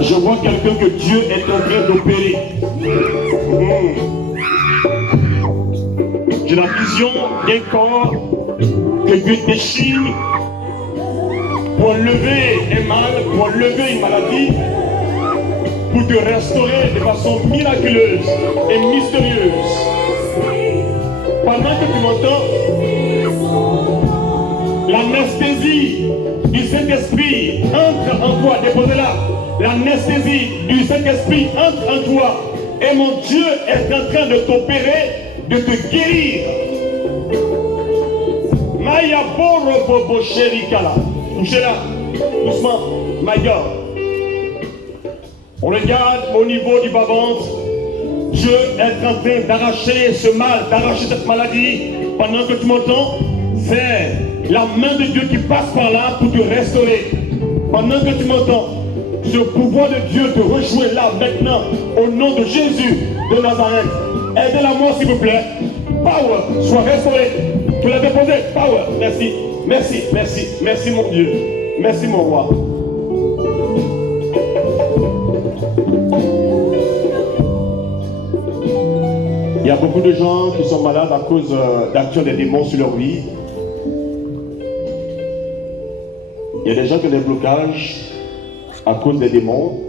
Je vois quelqu'un que Dieu est en train d'opérer. J'ai la vision d'un corps que Dieu déchire pour enlever un mal, pour enlever une maladie, pour te restaurer de façon miraculeuse et mystérieuse. Pendant que tu m'entends, l'anesthésie du Saint-Esprit entre en toi, déposez-la. L'anesthésie du Saint-Esprit entre en toi. Et mon Dieu est en train de t'opérer, de te guérir. Maya Boro Bobo Sherikala. Touchez-la. Doucement. My God. On regarde au niveau du bas-ventre. Dieu est en train d'arracher ce mal, d'arracher cette maladie. Pendant que tu m'entends, c'est la main de Dieu qui passe par là pour te restaurer. Pendant que tu m'entends, ce pouvoir de Dieu te rejoint là maintenant au nom de Jésus de Nazareth. Aidez-la moi s'il vous plaît. Power, sois restauré. Tu l'as déposé. Power, merci, merci, merci, merci mon Dieu. Merci mon roi. Il y a beaucoup de gens qui sont malades à cause d'action des démons sur leur vie. Il y a des gens qui ont des blocages à cause des démons.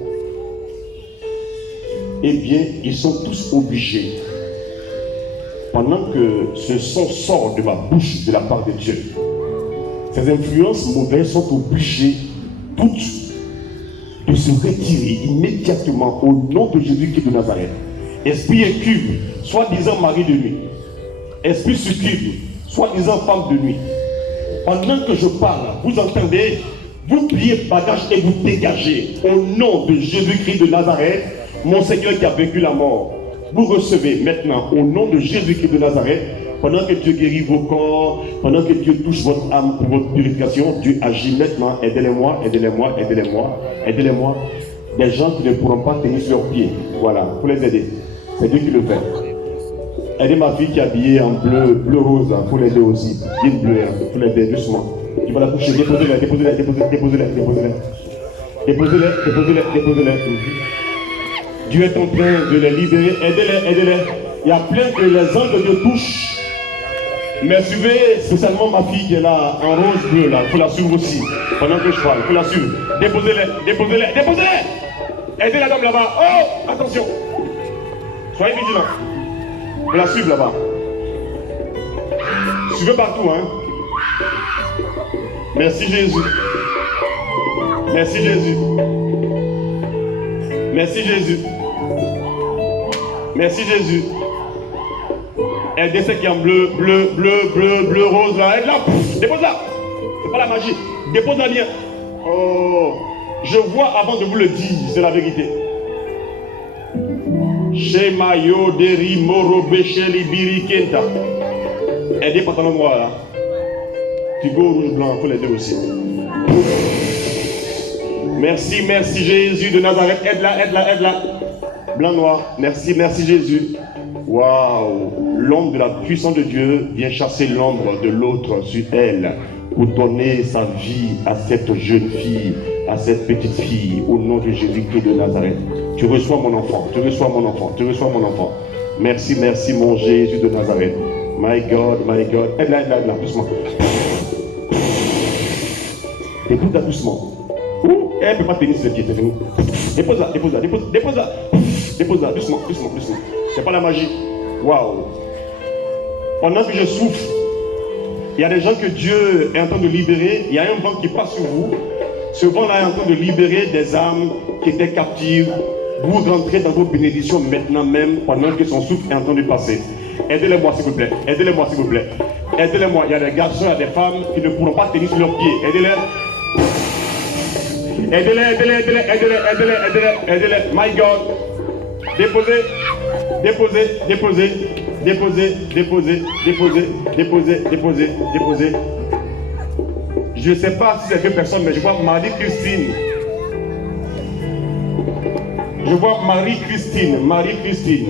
Eh bien, ils sont tous obligés, pendant que ce son sort de ma bouche de la part de Dieu, ces influences mauvaises sont obligées toutes de se retirer immédiatement au nom de Jésus-Christ de Nazareth. Esprit incube, soi-disant mari de nuit. Esprit succube, soi-disant femme de nuit. Pendant que je parle, vous entendez, vous pliez bagage et vous dégagez au nom de Jésus-Christ de Nazareth, mon Seigneur qui a vaincu la mort. Vous recevez maintenant au nom de Jésus-Christ de Nazareth, pendant que Dieu guérit vos corps, pendant que Dieu touche votre âme pour votre purification, Dieu agit maintenant. Aidez-les-moi, aidez-les-moi, aidez-les-moi, aidez-les-moi. Des gens qui ne pourront pas tenir sur leurs pieds. Voilà, pour les aider. C'est Dieu qui le fait. Aidez ma fille qui est habillée en bleu rose, pour l'aider aussi. Une bleue, pour l'aider doucement. Il va la toucher, déposez-la, déposez-la, déposez-la, déposez-la, déposez-la. Déposez-la, déposez-la, déposez-la. Dieu est en train de les libérer. Aidez-les, aidez-les. Il y a plein que les anges de Dieu touchent. Mais suivez spécialement ma fille qui est là, en rose bleu là. Il faut la suivre aussi. Pendant que je parle, il faut la suivre. Déposez-les, déposez-les, déposez-les. Aidez la dame là-bas. Oh, attention. Soyez vigilants. Il faut la suivre là-bas. Suivez partout, hein. Merci Jésus. Merci Jésus. Merci Jésus. Merci Jésus. Aidez ceux qui ont bleu, rose là. Aide là. Dépose-la. C'est pas la magie. Dépose-la bien. Oh. Je vois avant de vous le dire, c'est la vérité. Shemayo deri moro becheli birikenta. Aidez pantalon noir là. Figo rouge blanc, faut les deux aussi. Merci, merci Jésus de Nazareth. Aide-la, aide-la, aide-la. Blanc noir. Merci, merci Jésus. Waouh. L'ombre de la puissance de Dieu vient chasser l'ombre de l'autre sur elle pour donner sa vie à cette jeune fille, à cette petite fille, au nom de Jésus-Christ de Nazareth. Tu reçois mon enfant, tu reçois mon enfant, tu reçois mon enfant. Merci, merci mon Jésus de Nazareth. My God, my God. Aide-la, aide-la, aide-la, doucement. Dépose-la doucement. Elle ne peut pas tenir sur les pieds, c'est fini. Dépose-la, dépose-la, dépose-la. Dépose-la, doucement, doucement, doucement. C'est pas la magie. Waouh. Pendant que je souffle, il y a des gens que Dieu est en train de libérer. Il y a un vent qui passe sur vous. Ce vent-là est en train de libérer des âmes qui étaient captives. Vous rentrez dans vos bénédictions maintenant même, pendant que son souffle est en train de passer. Aidez-les-moi s'il vous plaît. Aidez-les-moi s'il vous plaît. Aidez-les-moi. Il y a des garçons et des femmes qui ne pourront pas tenir sur leurs pieds. Aidez-les. Aidez-les, aidez-les, aidez-les, aidez-les, aidez-les, aidez-les, aidez-les. My God. Déposez, déposez, déposez, déposez, déposez, déposez, déposez, déposez, déposez. Je ne sais pas si c'est deux personnes, mais je vois Marie-Christine. Je vois Marie-Christine, Marie-Christine.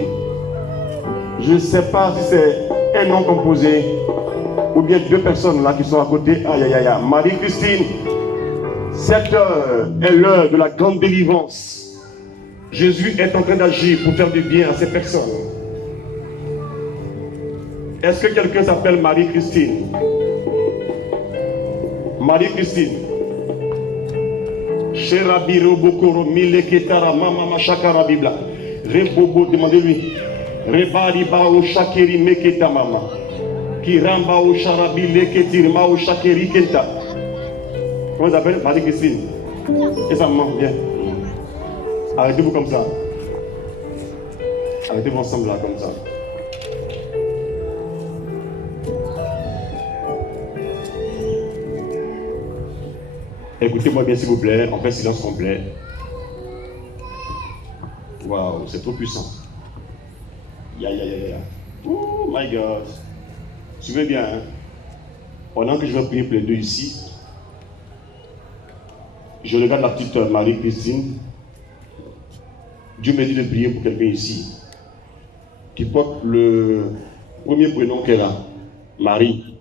Je ne sais pas si c'est un nom composé ou bien deux personnes là qui sont à côté. Aïe, aïe, aïe, aïe. Marie-Christine, cette heure est l'heure de la grande délivrance. Jésus est en train d'agir pour faire du bien à ces personnes. Est-ce que quelqu'un s'appelle Marie-Christine? Marie-Christine. Sherabiro Bokoro Mileketara Mama Machakara Bibla. Rebobo, demandez-lui. Rebariba o Shakeri Meketa Mama. Kiramba o Sharabi Leketirma o Shakeri Kenta. Comment ça s'appelle? Marie-Christine. Et sa maman, bien. Arrêtez-vous comme ça. Arrêtez-vous ensemble là, comme ça. Écoutez-moi bien s'il vous plaît, on fait silence complet. Waouh, c'est trop puissant. Ya. Oh my God. Suivez bien. Hein? Pendant que je vais prier pour les deux ici, je regarde la petite Marie-Christine. Dieu m'a dit de prier pour quelqu'un ici qui porte le premier prénom qu'elle a, Marie,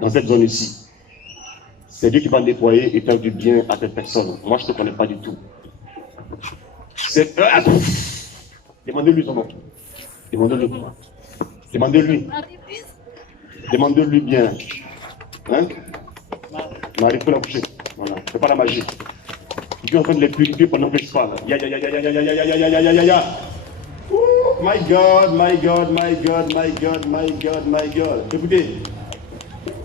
dans cette zone ici. C'est Dieu qui va nettoyer et faire du bien à cette personne. Moi, je ne te connais pas du tout. C'est... Demandez-lui son nom. Demandez-lui. Demandez-lui. Demandez-lui bien. Hein? Marie, il faut la coucher. Voilà. C'est pas la magie. Dieu est en train de les purifier pendant que je parle. Ya, ya, ya, ya, ya, ya, ya, ya, ya, ya, ya, ya, ya. My God, my God, my God, my God, my God, my God. Écoutez,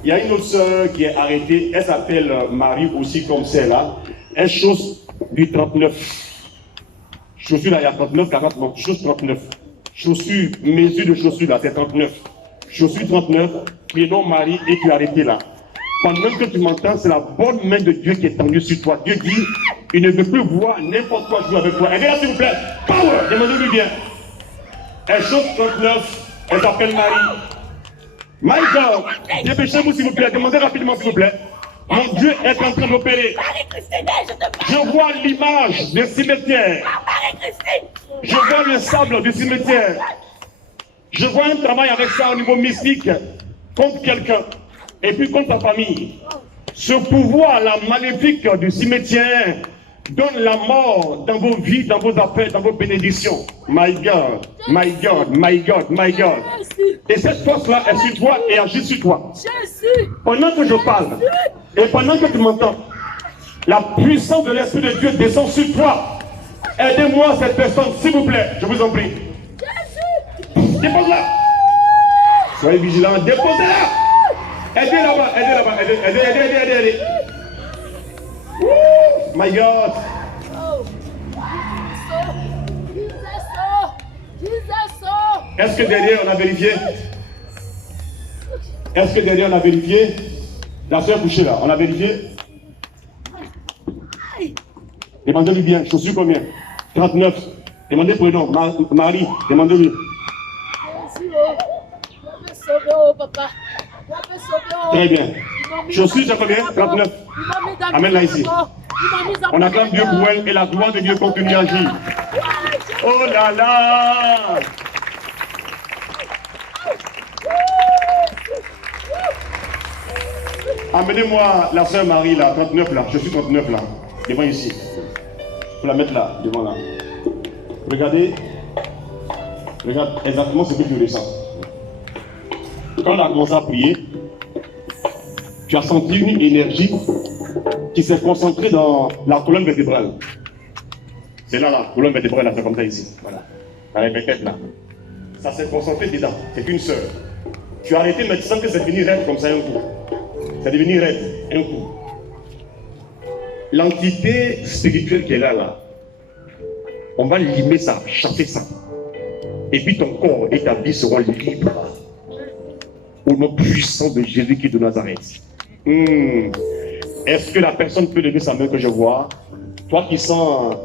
il y a une autre sœur qui est arrêtée. Elle s'appelle Marie aussi comme celle-là. Elle chausse du 39. Chaussure là, il y a 39, 40, non, chausse 39. Chaussure, mesure de chaussure là, c'est 39. Chaussure 39, prénom Marie et tu es arrêté là. Pendant que tu m'entends, c'est la bonne main de Dieu qui est tendue sur toi. Dieu dit, il ne veut plus voir n'importe quoi jouer avec toi. Aidez-la s'il vous plaît. Power, demandez-lui bien. Elle chausse 39, elle s'appelle Marie. My God, dépêchez-vous s'il vous plaît, demandez rapidement s'il vous plaît. Mon Dieu est en train d'opérer. Je vois l'image du cimetière. Je vois le sable du cimetière. Je vois un travail avec ça au niveau mystique contre quelqu'un et puis contre ta famille. Ce pouvoir, la maléfique du cimetière, donne la mort dans vos vies, dans vos affaires, dans vos bénédictions. My God, my God, my God, my God. Et cette force-là est sur toi et agit sur toi. Pendant que je parle et pendant que tu m'entends, la puissance de l'Esprit de Dieu descend sur toi. Aidez-moi cette personne, s'il vous plaît, je vous en prie. Dépose-la. Soyez vigilants, déposez-la. Aidez là-bas, aidez là-bas, aidez. My God. Est-ce que derrière on a vérifié? Est-ce que derrière on a vérifié? La soeur couchée là, on a vérifié? Demandez-lui bien, chaussures combien? 39. Demandez prénom, Marie, demandez-lui. Très bien. Chaussures, c'est combien? 39. Amène-la ici. On acclame Dieu pour elle et la gloire de Dieu continue à agir. Oh là là! Amenez-moi la sœur Marie là, 39 là, je suis 39 là, devant ici. Faut la mettre là, devant là. Regardez, regarde exactement ce que tu ressens. Quand on a commencé à prier, tu as senti une énergie qui s'est concentrée dans la colonne vertébrale. C'est là, la colonne vertébrale, là, c'est comme ça ici. Voilà. Dans les têtes là. Ça s'est concentré dedans. C'est une sœur. Tu as arrêté, mais tu sens que c'est devenu raide comme ça un coup. C'est devenu raide un coup. L'entité spirituelle qui est là, on va limer ça, chasser ça. Et puis ton corps et ta vie seront libres. Au nom puissant de Jésus-Christ de Nazareth. Est-ce que la personne peut lever sa main que je vois? Toi qui sens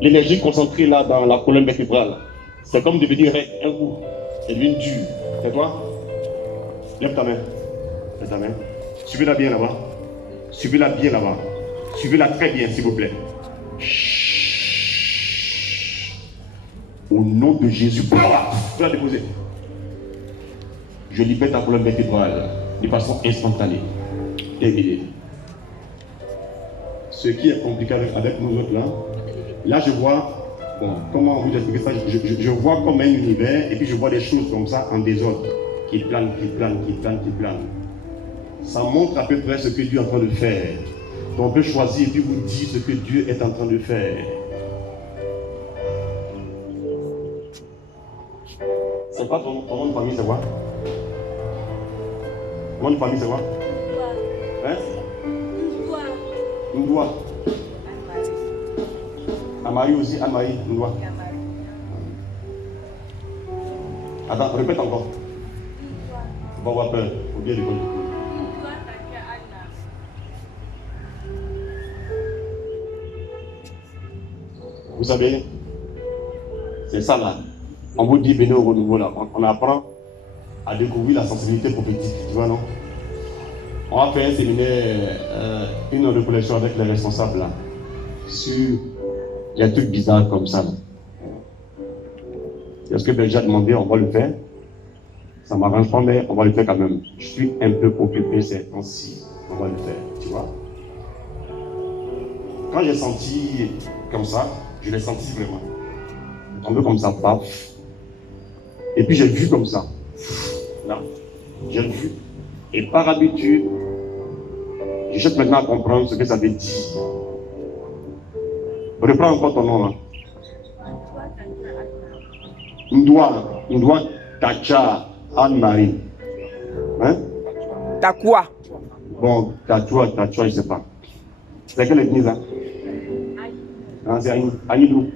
l'énergie concentrée là dans la colonne vertébrale, c'est comme devenir raide un coup. C'est devenu dur. C'est toi? Lève ta main. Lève ta main. Suivez-la bien là-bas. Suivez-la bien là-bas. Suivez-la très bien, s'il vous plaît. Chut. Au nom de Jésus, tu la déposer. Je libère ta colonne vertébrale de façon instantanée. Terminé. Ce qui est compliqué avec nous autres là, je vois, bon, comment vous expliquer ça, je vois comme un univers et puis je vois des choses comme ça en désordre, qui planent. Ça montre à peu près ce que Dieu est en train de faire. Donc on peut choisir et puis vous dire ce que Dieu est en train de faire. C'est quoi ton nom de famille, c'est quoi? Ton nom de famille, c'est quoi? Hein? Ndoua. Amari aussi, Amari, Ndoua. Attends, répète encore. On va avoir peur, faut bien répondre. Vous savez, c'est ça là. On vous dit venez au renouveau là. On apprend à découvrir la sensibilité prophétique, tu vois non? On va faire un séminaire, une réflexion avec les responsables là, sur les trucs bizarres comme ça. Est-ce que Belge a demandé, on va le faire? Ça ne m'arrange pas, mais on va le faire quand même. Je suis un peu occupé ces temps-ci. On va le faire, tu vois. Quand j'ai senti comme ça, je l'ai senti vraiment. Tombé comme ça, paf. Et puis j'ai vu comme ça. Là, j'ai vu. Et par habitude, je cherche maintenant à comprendre ce que ça veut dire. Reprends encore ton nom là. Ndwa Tacha Anne-Marie. Hein? T'as quoi? Bon, Tachoua, je sais pas. C'est quelle ethnie ça? Ah, c'est Aïdou.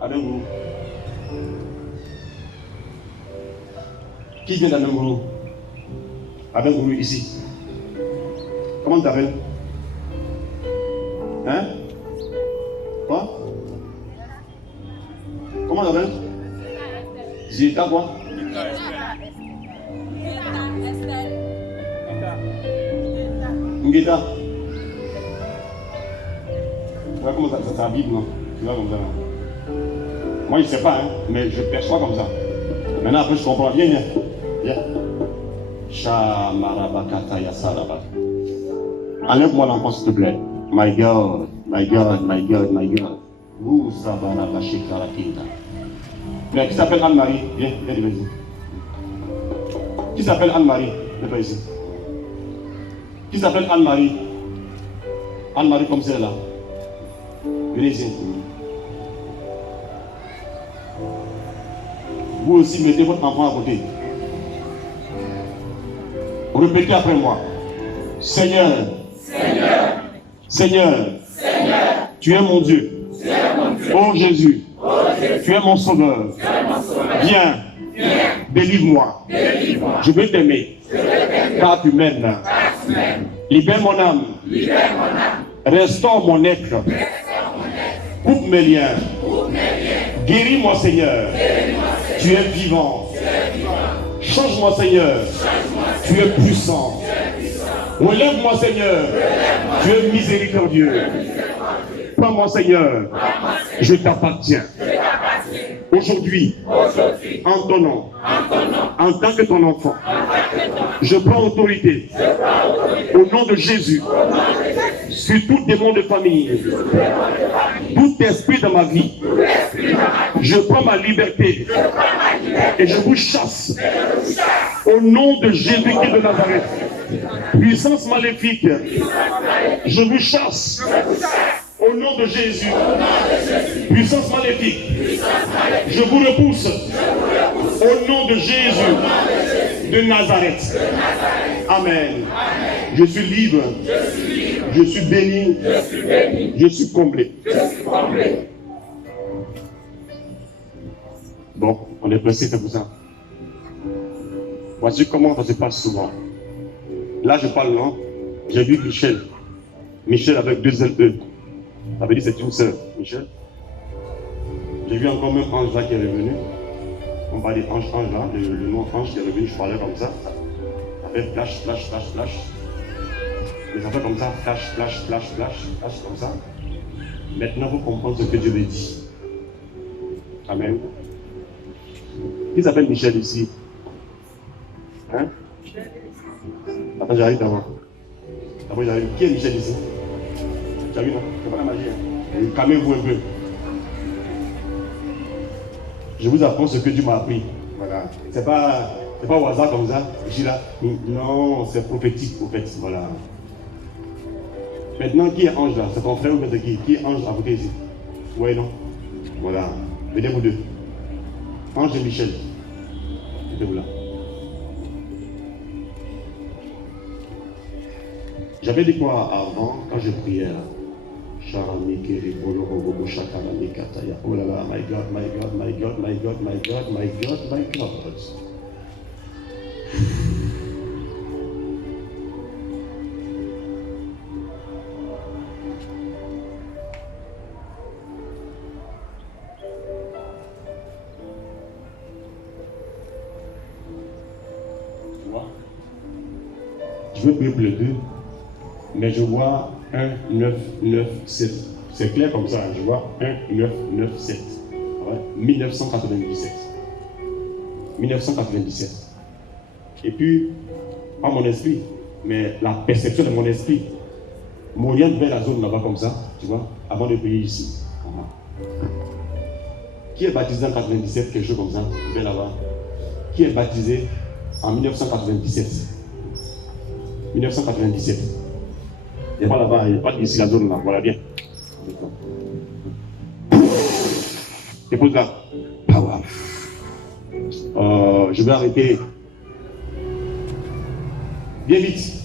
Adengou. Qui vient d'Adengou? Adengou ici. Comment tu t'appelles? Hein? Quoi? Comment tu t'appelles? Zita quoi? Ngeta. Tu vois comment ça vibre, non? Tu vois comme ça. Moi, je ne sais pas, hein, mais je perçois comme ça. Maintenant, après, je comprends. Viens. Viens. Shamarabakata Yasaraba. Enlève-moi l'enfant, s'il te plaît. My God. Ouh, Sabarabashikarakita. Mais qui s'appelle Anne-Marie? Viens, vas-y. Qui s'appelle Anne-Marie? Viens pas ici. Qui s'appelle Anne-Marie? Anne-Marie comme celle-là. Venez ici. Vous aussi mettez votre enfant à côté. Répétez après moi. Seigneur, tu es mon Dieu. Oh Jésus, tu es mon sauveur. Viens, délivre-moi. Je veux t'aimer, car tu m'aimes. Libère mon âme. Restaure mon être. Coupe mes liens. Guéris-moi, Seigneur. Tu es vivant. Change-moi, Seigneur. Tu es puissant. Relève-moi, Seigneur. Tu es miséricordieux. Prends-moi, Seigneur. Je t'appartiens. Aujourd'hui, en ton nom, en tant que ton enfant, je prends autorité au nom de Jésus sur tout démon de famille, tout esprit de ma vie. Je prends ma liberté et je vous chasse au nom de Jésus-Christ de Nazareth. Puissance maléfique, je vous chasse au nom de Jésus. Puissance maléfique, je vous repousse au nom de Jésus de Nazareth. Amen. Je suis libre. Je suis béni. Je suis comblé. Bon, on est pressé, c'est pour ça. Voici comment ça se passe souvent. Là, je parle, non? J'ai vu Michel. Michel avec 2 LE. Ça veut dire que c'est une sœur, Michel. J'ai vu encore même Ange là qui est revenu. On parlait d'Ange là, le nom Ange qui est revenu, je parlais comme ça. Ça fait flash. Mais ça fait comme ça, flash, comme ça. Maintenant, vous comprenez ce que Dieu me dit. Amen. Qui s'appelle Michel ici? Hein? Attends, j'arrive d'abord. Qui est Michel ici? Tu as vu, non? C'est pas la magie. Hein? Calmez-vous un peu. Je vous apprends ce que Dieu m'a appris. Voilà. C'est pas au hasard comme ça. Je dis là. Non, c'est prophétique, Voilà. Maintenant, qui est Ange là? C'est ton frère ou c'est qui? Qui est Ange à côté ici? Oui, non? Voilà. Venez vous deux. Ange et Michel. Mettez-vous là. J'avais dit quoi avant quand je priais là? Oh là là, my God. Tu vois? Je veux prier pour les deux, mais je vois 1, 9, 9, 7. C'est clair comme ça, je vois 1, 9, 9, 7. Ouais. 1997. 1997. Et puis, pas mon esprit, mais la perception de mon esprit m'oriente vers la zone là-bas comme ça, tu vois, avant de prier ici. Qui est baptisé en 97, quelque chose comme ça, vers là-bas? qui est baptisé en 1997. 1997. Il n'y a pas là-bas, il n'y a pas ici la zone là. Voilà bien. Dépose là. Power. Je vais arrêter. Bien vite.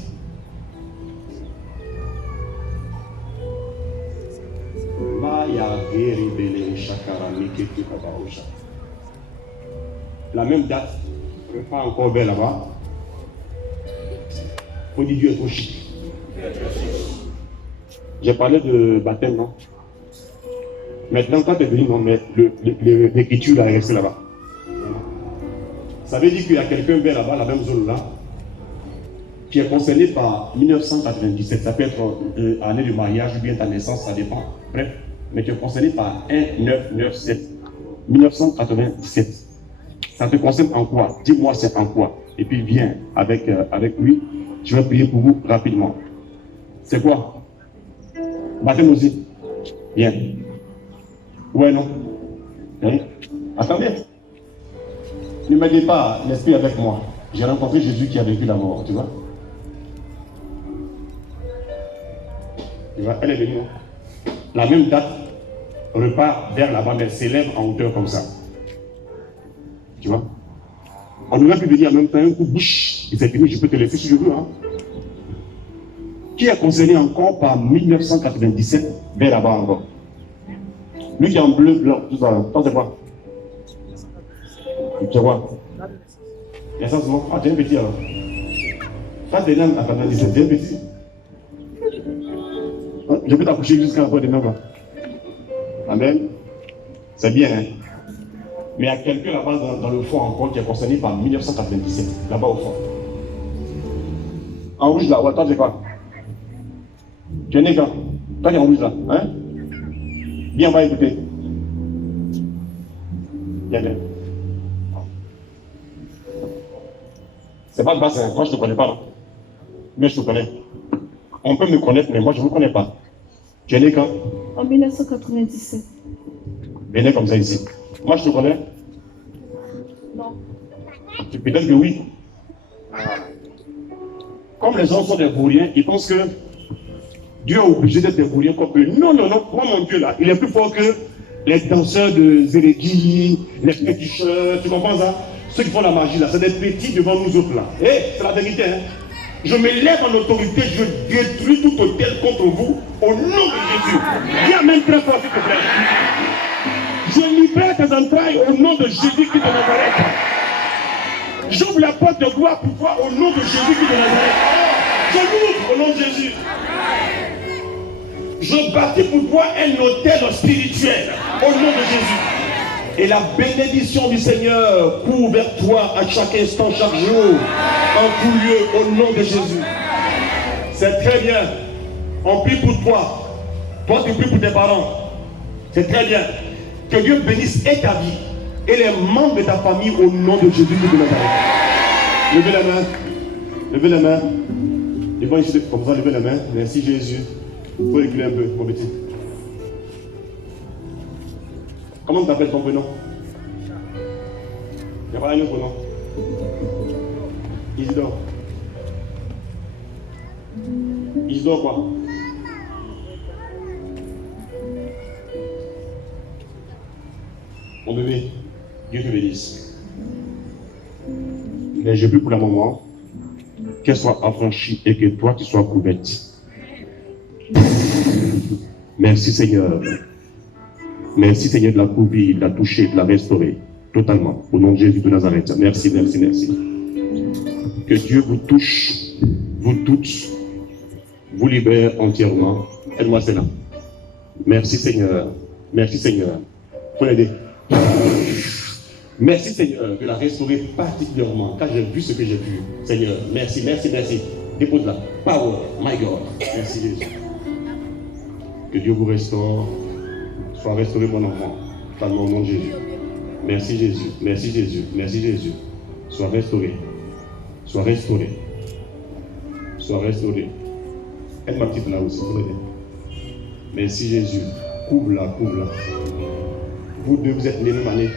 La même date, pas encore belle là-bas. On dit Dieu est trop chic. J'ai parlé de baptême, non? Maintenant, quand tu es venu, non, mais l'écriture est restée là-bas. Ça veut dire qu'il y a quelqu'un vers là-bas, la même zone là, qui est concerné par 1997. Ça peut être année de mariage ou bien ta naissance, ça dépend. Bref, mais tu es concerné par 1997. 1997. Ça te concerne en quoi? Dis-moi c'est en quoi. Et puis viens avec lui. Je vais prier pour vous rapidement. C'est quoi? Baptême aussi. Bien. Ouais, non? Hein? Attendez. Ne me dis pas l'esprit avec moi. J'ai rencontré Jésus qui a vécu la mort, tu vois? Tu vois, elle est venue, non? La même date repart vers l'avant, elle s'élève en hauteur comme ça. Tu vois? On aurait pu venir en même temps, un coup bouche, et c'est fini, je peux te laisser si je veux. Hein? Qui est concerné encore par 1997 vers là-bas encore? Lui qui est en bleu, blanc, tout ça, toi c'est quoi? Tu sais quoi? Il y a ça souvent. Ah, tu es un petit alors. Ça des langues à 97, tu es un petit. Hein? Je peux t'accoucher jusqu'à la fin des langues. Amen. C'est bien, hein? Mais il y a quelqu'un là-bas dans le fond encore qui est concerné par 1997, là-bas au fond. En rouge là, ouais, toi c'est quoi? Tu es né quand? Toi qui es en rouge là, hein? Bien, on va écouter. Bien, bien. C'est pas de base, hein? Moi je ne te connais pas, non? Mais je te connais. On peut me connaître, mais moi je ne vous connais pas. Tu es né quand? En 1997. Venez comme ça ici. Moi, je te connais? Non. Peut-être que oui. Comme les gens sont des bourriens, ils pensent que Dieu est obligé d'être des bourriens comme eux. Non, non, non. Moi, mon Dieu, là, il est plus fort que les danseurs de Zéréguy, les féticheurs. Tu comprends ça? Ceux qui font la magie, là, c'est des petits devant nous autres, là. C'est la vérité, hein? Je me lève en autorité, je détruis tout hôtel contre vous au nom de Jésus. Viens même très fort, s'il te plaît. Je libère tes entrailles au nom de Jésus-Christ de Nazareth. J'ouvre la porte de gloire pour toi au nom de Jésus-Christ de Nazareth. Je l'ouvre au nom de Jésus. Je bâtis pour toi un hôtel spirituel au nom de Jésus. Et la bénédiction du Seigneur court vers toi à chaque instant, chaque jour, en tout lieu, au nom de Jésus. C'est très bien. On prie pour toi. Toi, tu pries pour tes parents. C'est très bien. Que Dieu bénisse et ta vie et les membres de ta famille au nom de Jésus de Nazareth. Levez la main. Levez la main. Devant ici, comme ça, levez la main. Merci Jésus. Il faut reculer un peu, mon petit. Comment tu t'appelles ton prénom? Il n'y a pas un autre nom. Isidore. Isidore quoi? Mon bébé, Dieu te bénisse. Mais je prie pour la maman qu'elle soit affranchie et que toi tu sois couverte. Merci Seigneur. Merci Seigneur de la couvrir, de la toucher, de la restaurer totalement. Au nom de Jésus de Nazareth. Merci, merci, merci. Que Dieu vous touche, vous toutes, vous libère entièrement. Aide-moi celle-là. Merci Seigneur. Merci Seigneur. Faut l'aider. Merci Seigneur de la restaurer particulièrement car j'ai vu ce que j'ai vu. Seigneur, merci, merci, merci. Dépose-la. Power, my God. Merci Jésus. Que Dieu vous restaure. Sois restauré mon enfant. Par le nom de Jésus. Merci Jésus. Merci Jésus. Merci Jésus. Sois restauré. Sois restauré. Sois restauré. Aide ma petite là aussi. Merci Jésus. Couvre-la, couvre-la. Vous deux, vous êtes nés même année.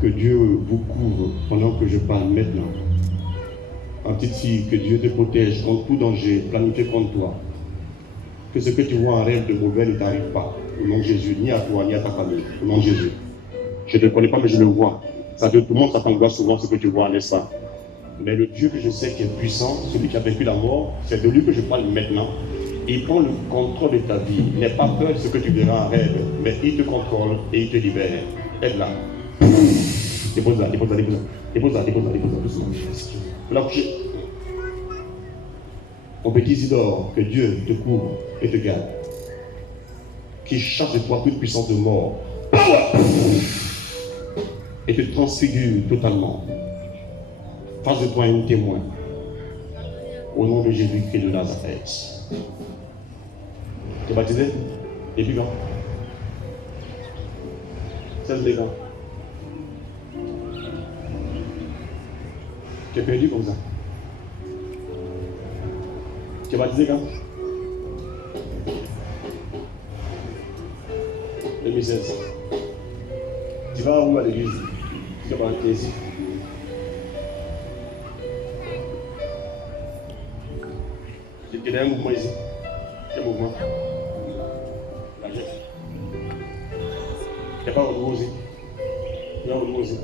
Que Dieu vous couvre pendant que je parle maintenant. Ma petite fille, que Dieu te protège contre tout danger planifié contre toi. Que ce que tu vois en rêve de mauvais ne t'arrive pas. Au nom de Jésus, ni à toi, ni à ta famille. Au nom de Jésus. Je ne te connais pas, mais je le vois. Ça tout le monde s'attendra souvent ce que tu vois, n'est-ce pas? Mais le Dieu que je sais qui est puissant, celui qui a vaincu la mort, c'est de lui que je parle maintenant. Il prend le contrôle de ta vie. N'aie pas peur de ce que tu verras en rêve, mais il te contrôle et il te libère. Aide-la. Dépose-la, dépose-la, dépose-la. Dépose-la, dépose-la, dépose-la, doucement. Là, mon petit Isidore, que Dieu te couvre et te garde. Qui chasse de toi toute puissance de mort. Et te transfigure totalement. Fasse de toi un témoin. Au nom de Jésus-Christ de Nazareth. Tu es baptisé? Depuis quand? 16 ans. Tu es perdu comme ça. Tu es baptisé quand? 2016. Tu vas où à l'église? Tu vas rentrer ici. Tu as un mouvement ici. Quel mouvement? La jeune. Tu n'es pas au nouveau aussi. Tu es au nouveau aussi.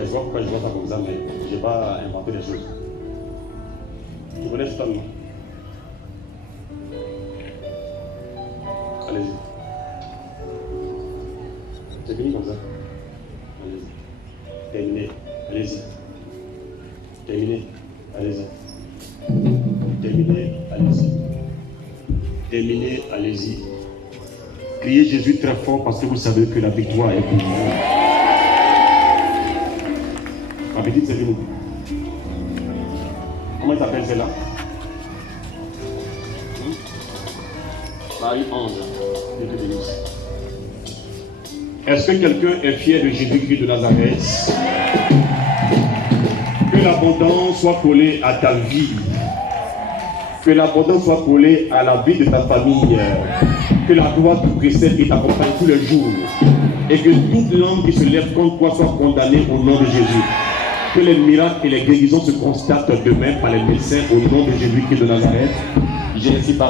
Je vois pourquoi je vois ça comme ça, mais je n'ai pas inventé des choses. Tu connais cet homme? Allez-y. C'est fini comme ça. Allez-y. Terminé. Allez-y. Terminé. Allez-y. Terminé. Allez-y. Terminé. Allez-y. Criez Jésus très fort parce que vous savez que la victoire est pour vous. Ma petite, c'est fini. Comment elle s'appelle celle-là? Marie-Ange. Dieu te bénisse. Est-ce que quelqu'un est fier de Jésus-Christ de Nazareth? Que l'abondance soit collée à ta vie. Que l'abondance soit collée à la vie de ta famille. Que la gloire te précède et t'accompagne tous les jours. Et que toute langue qui se lève contre toi soit condamnée au nom de Jésus. Que les miracles et les guérisons se constatent demain par les médecins au nom de Jésus-Christ de Nazareth. J'ai ainsi parlé.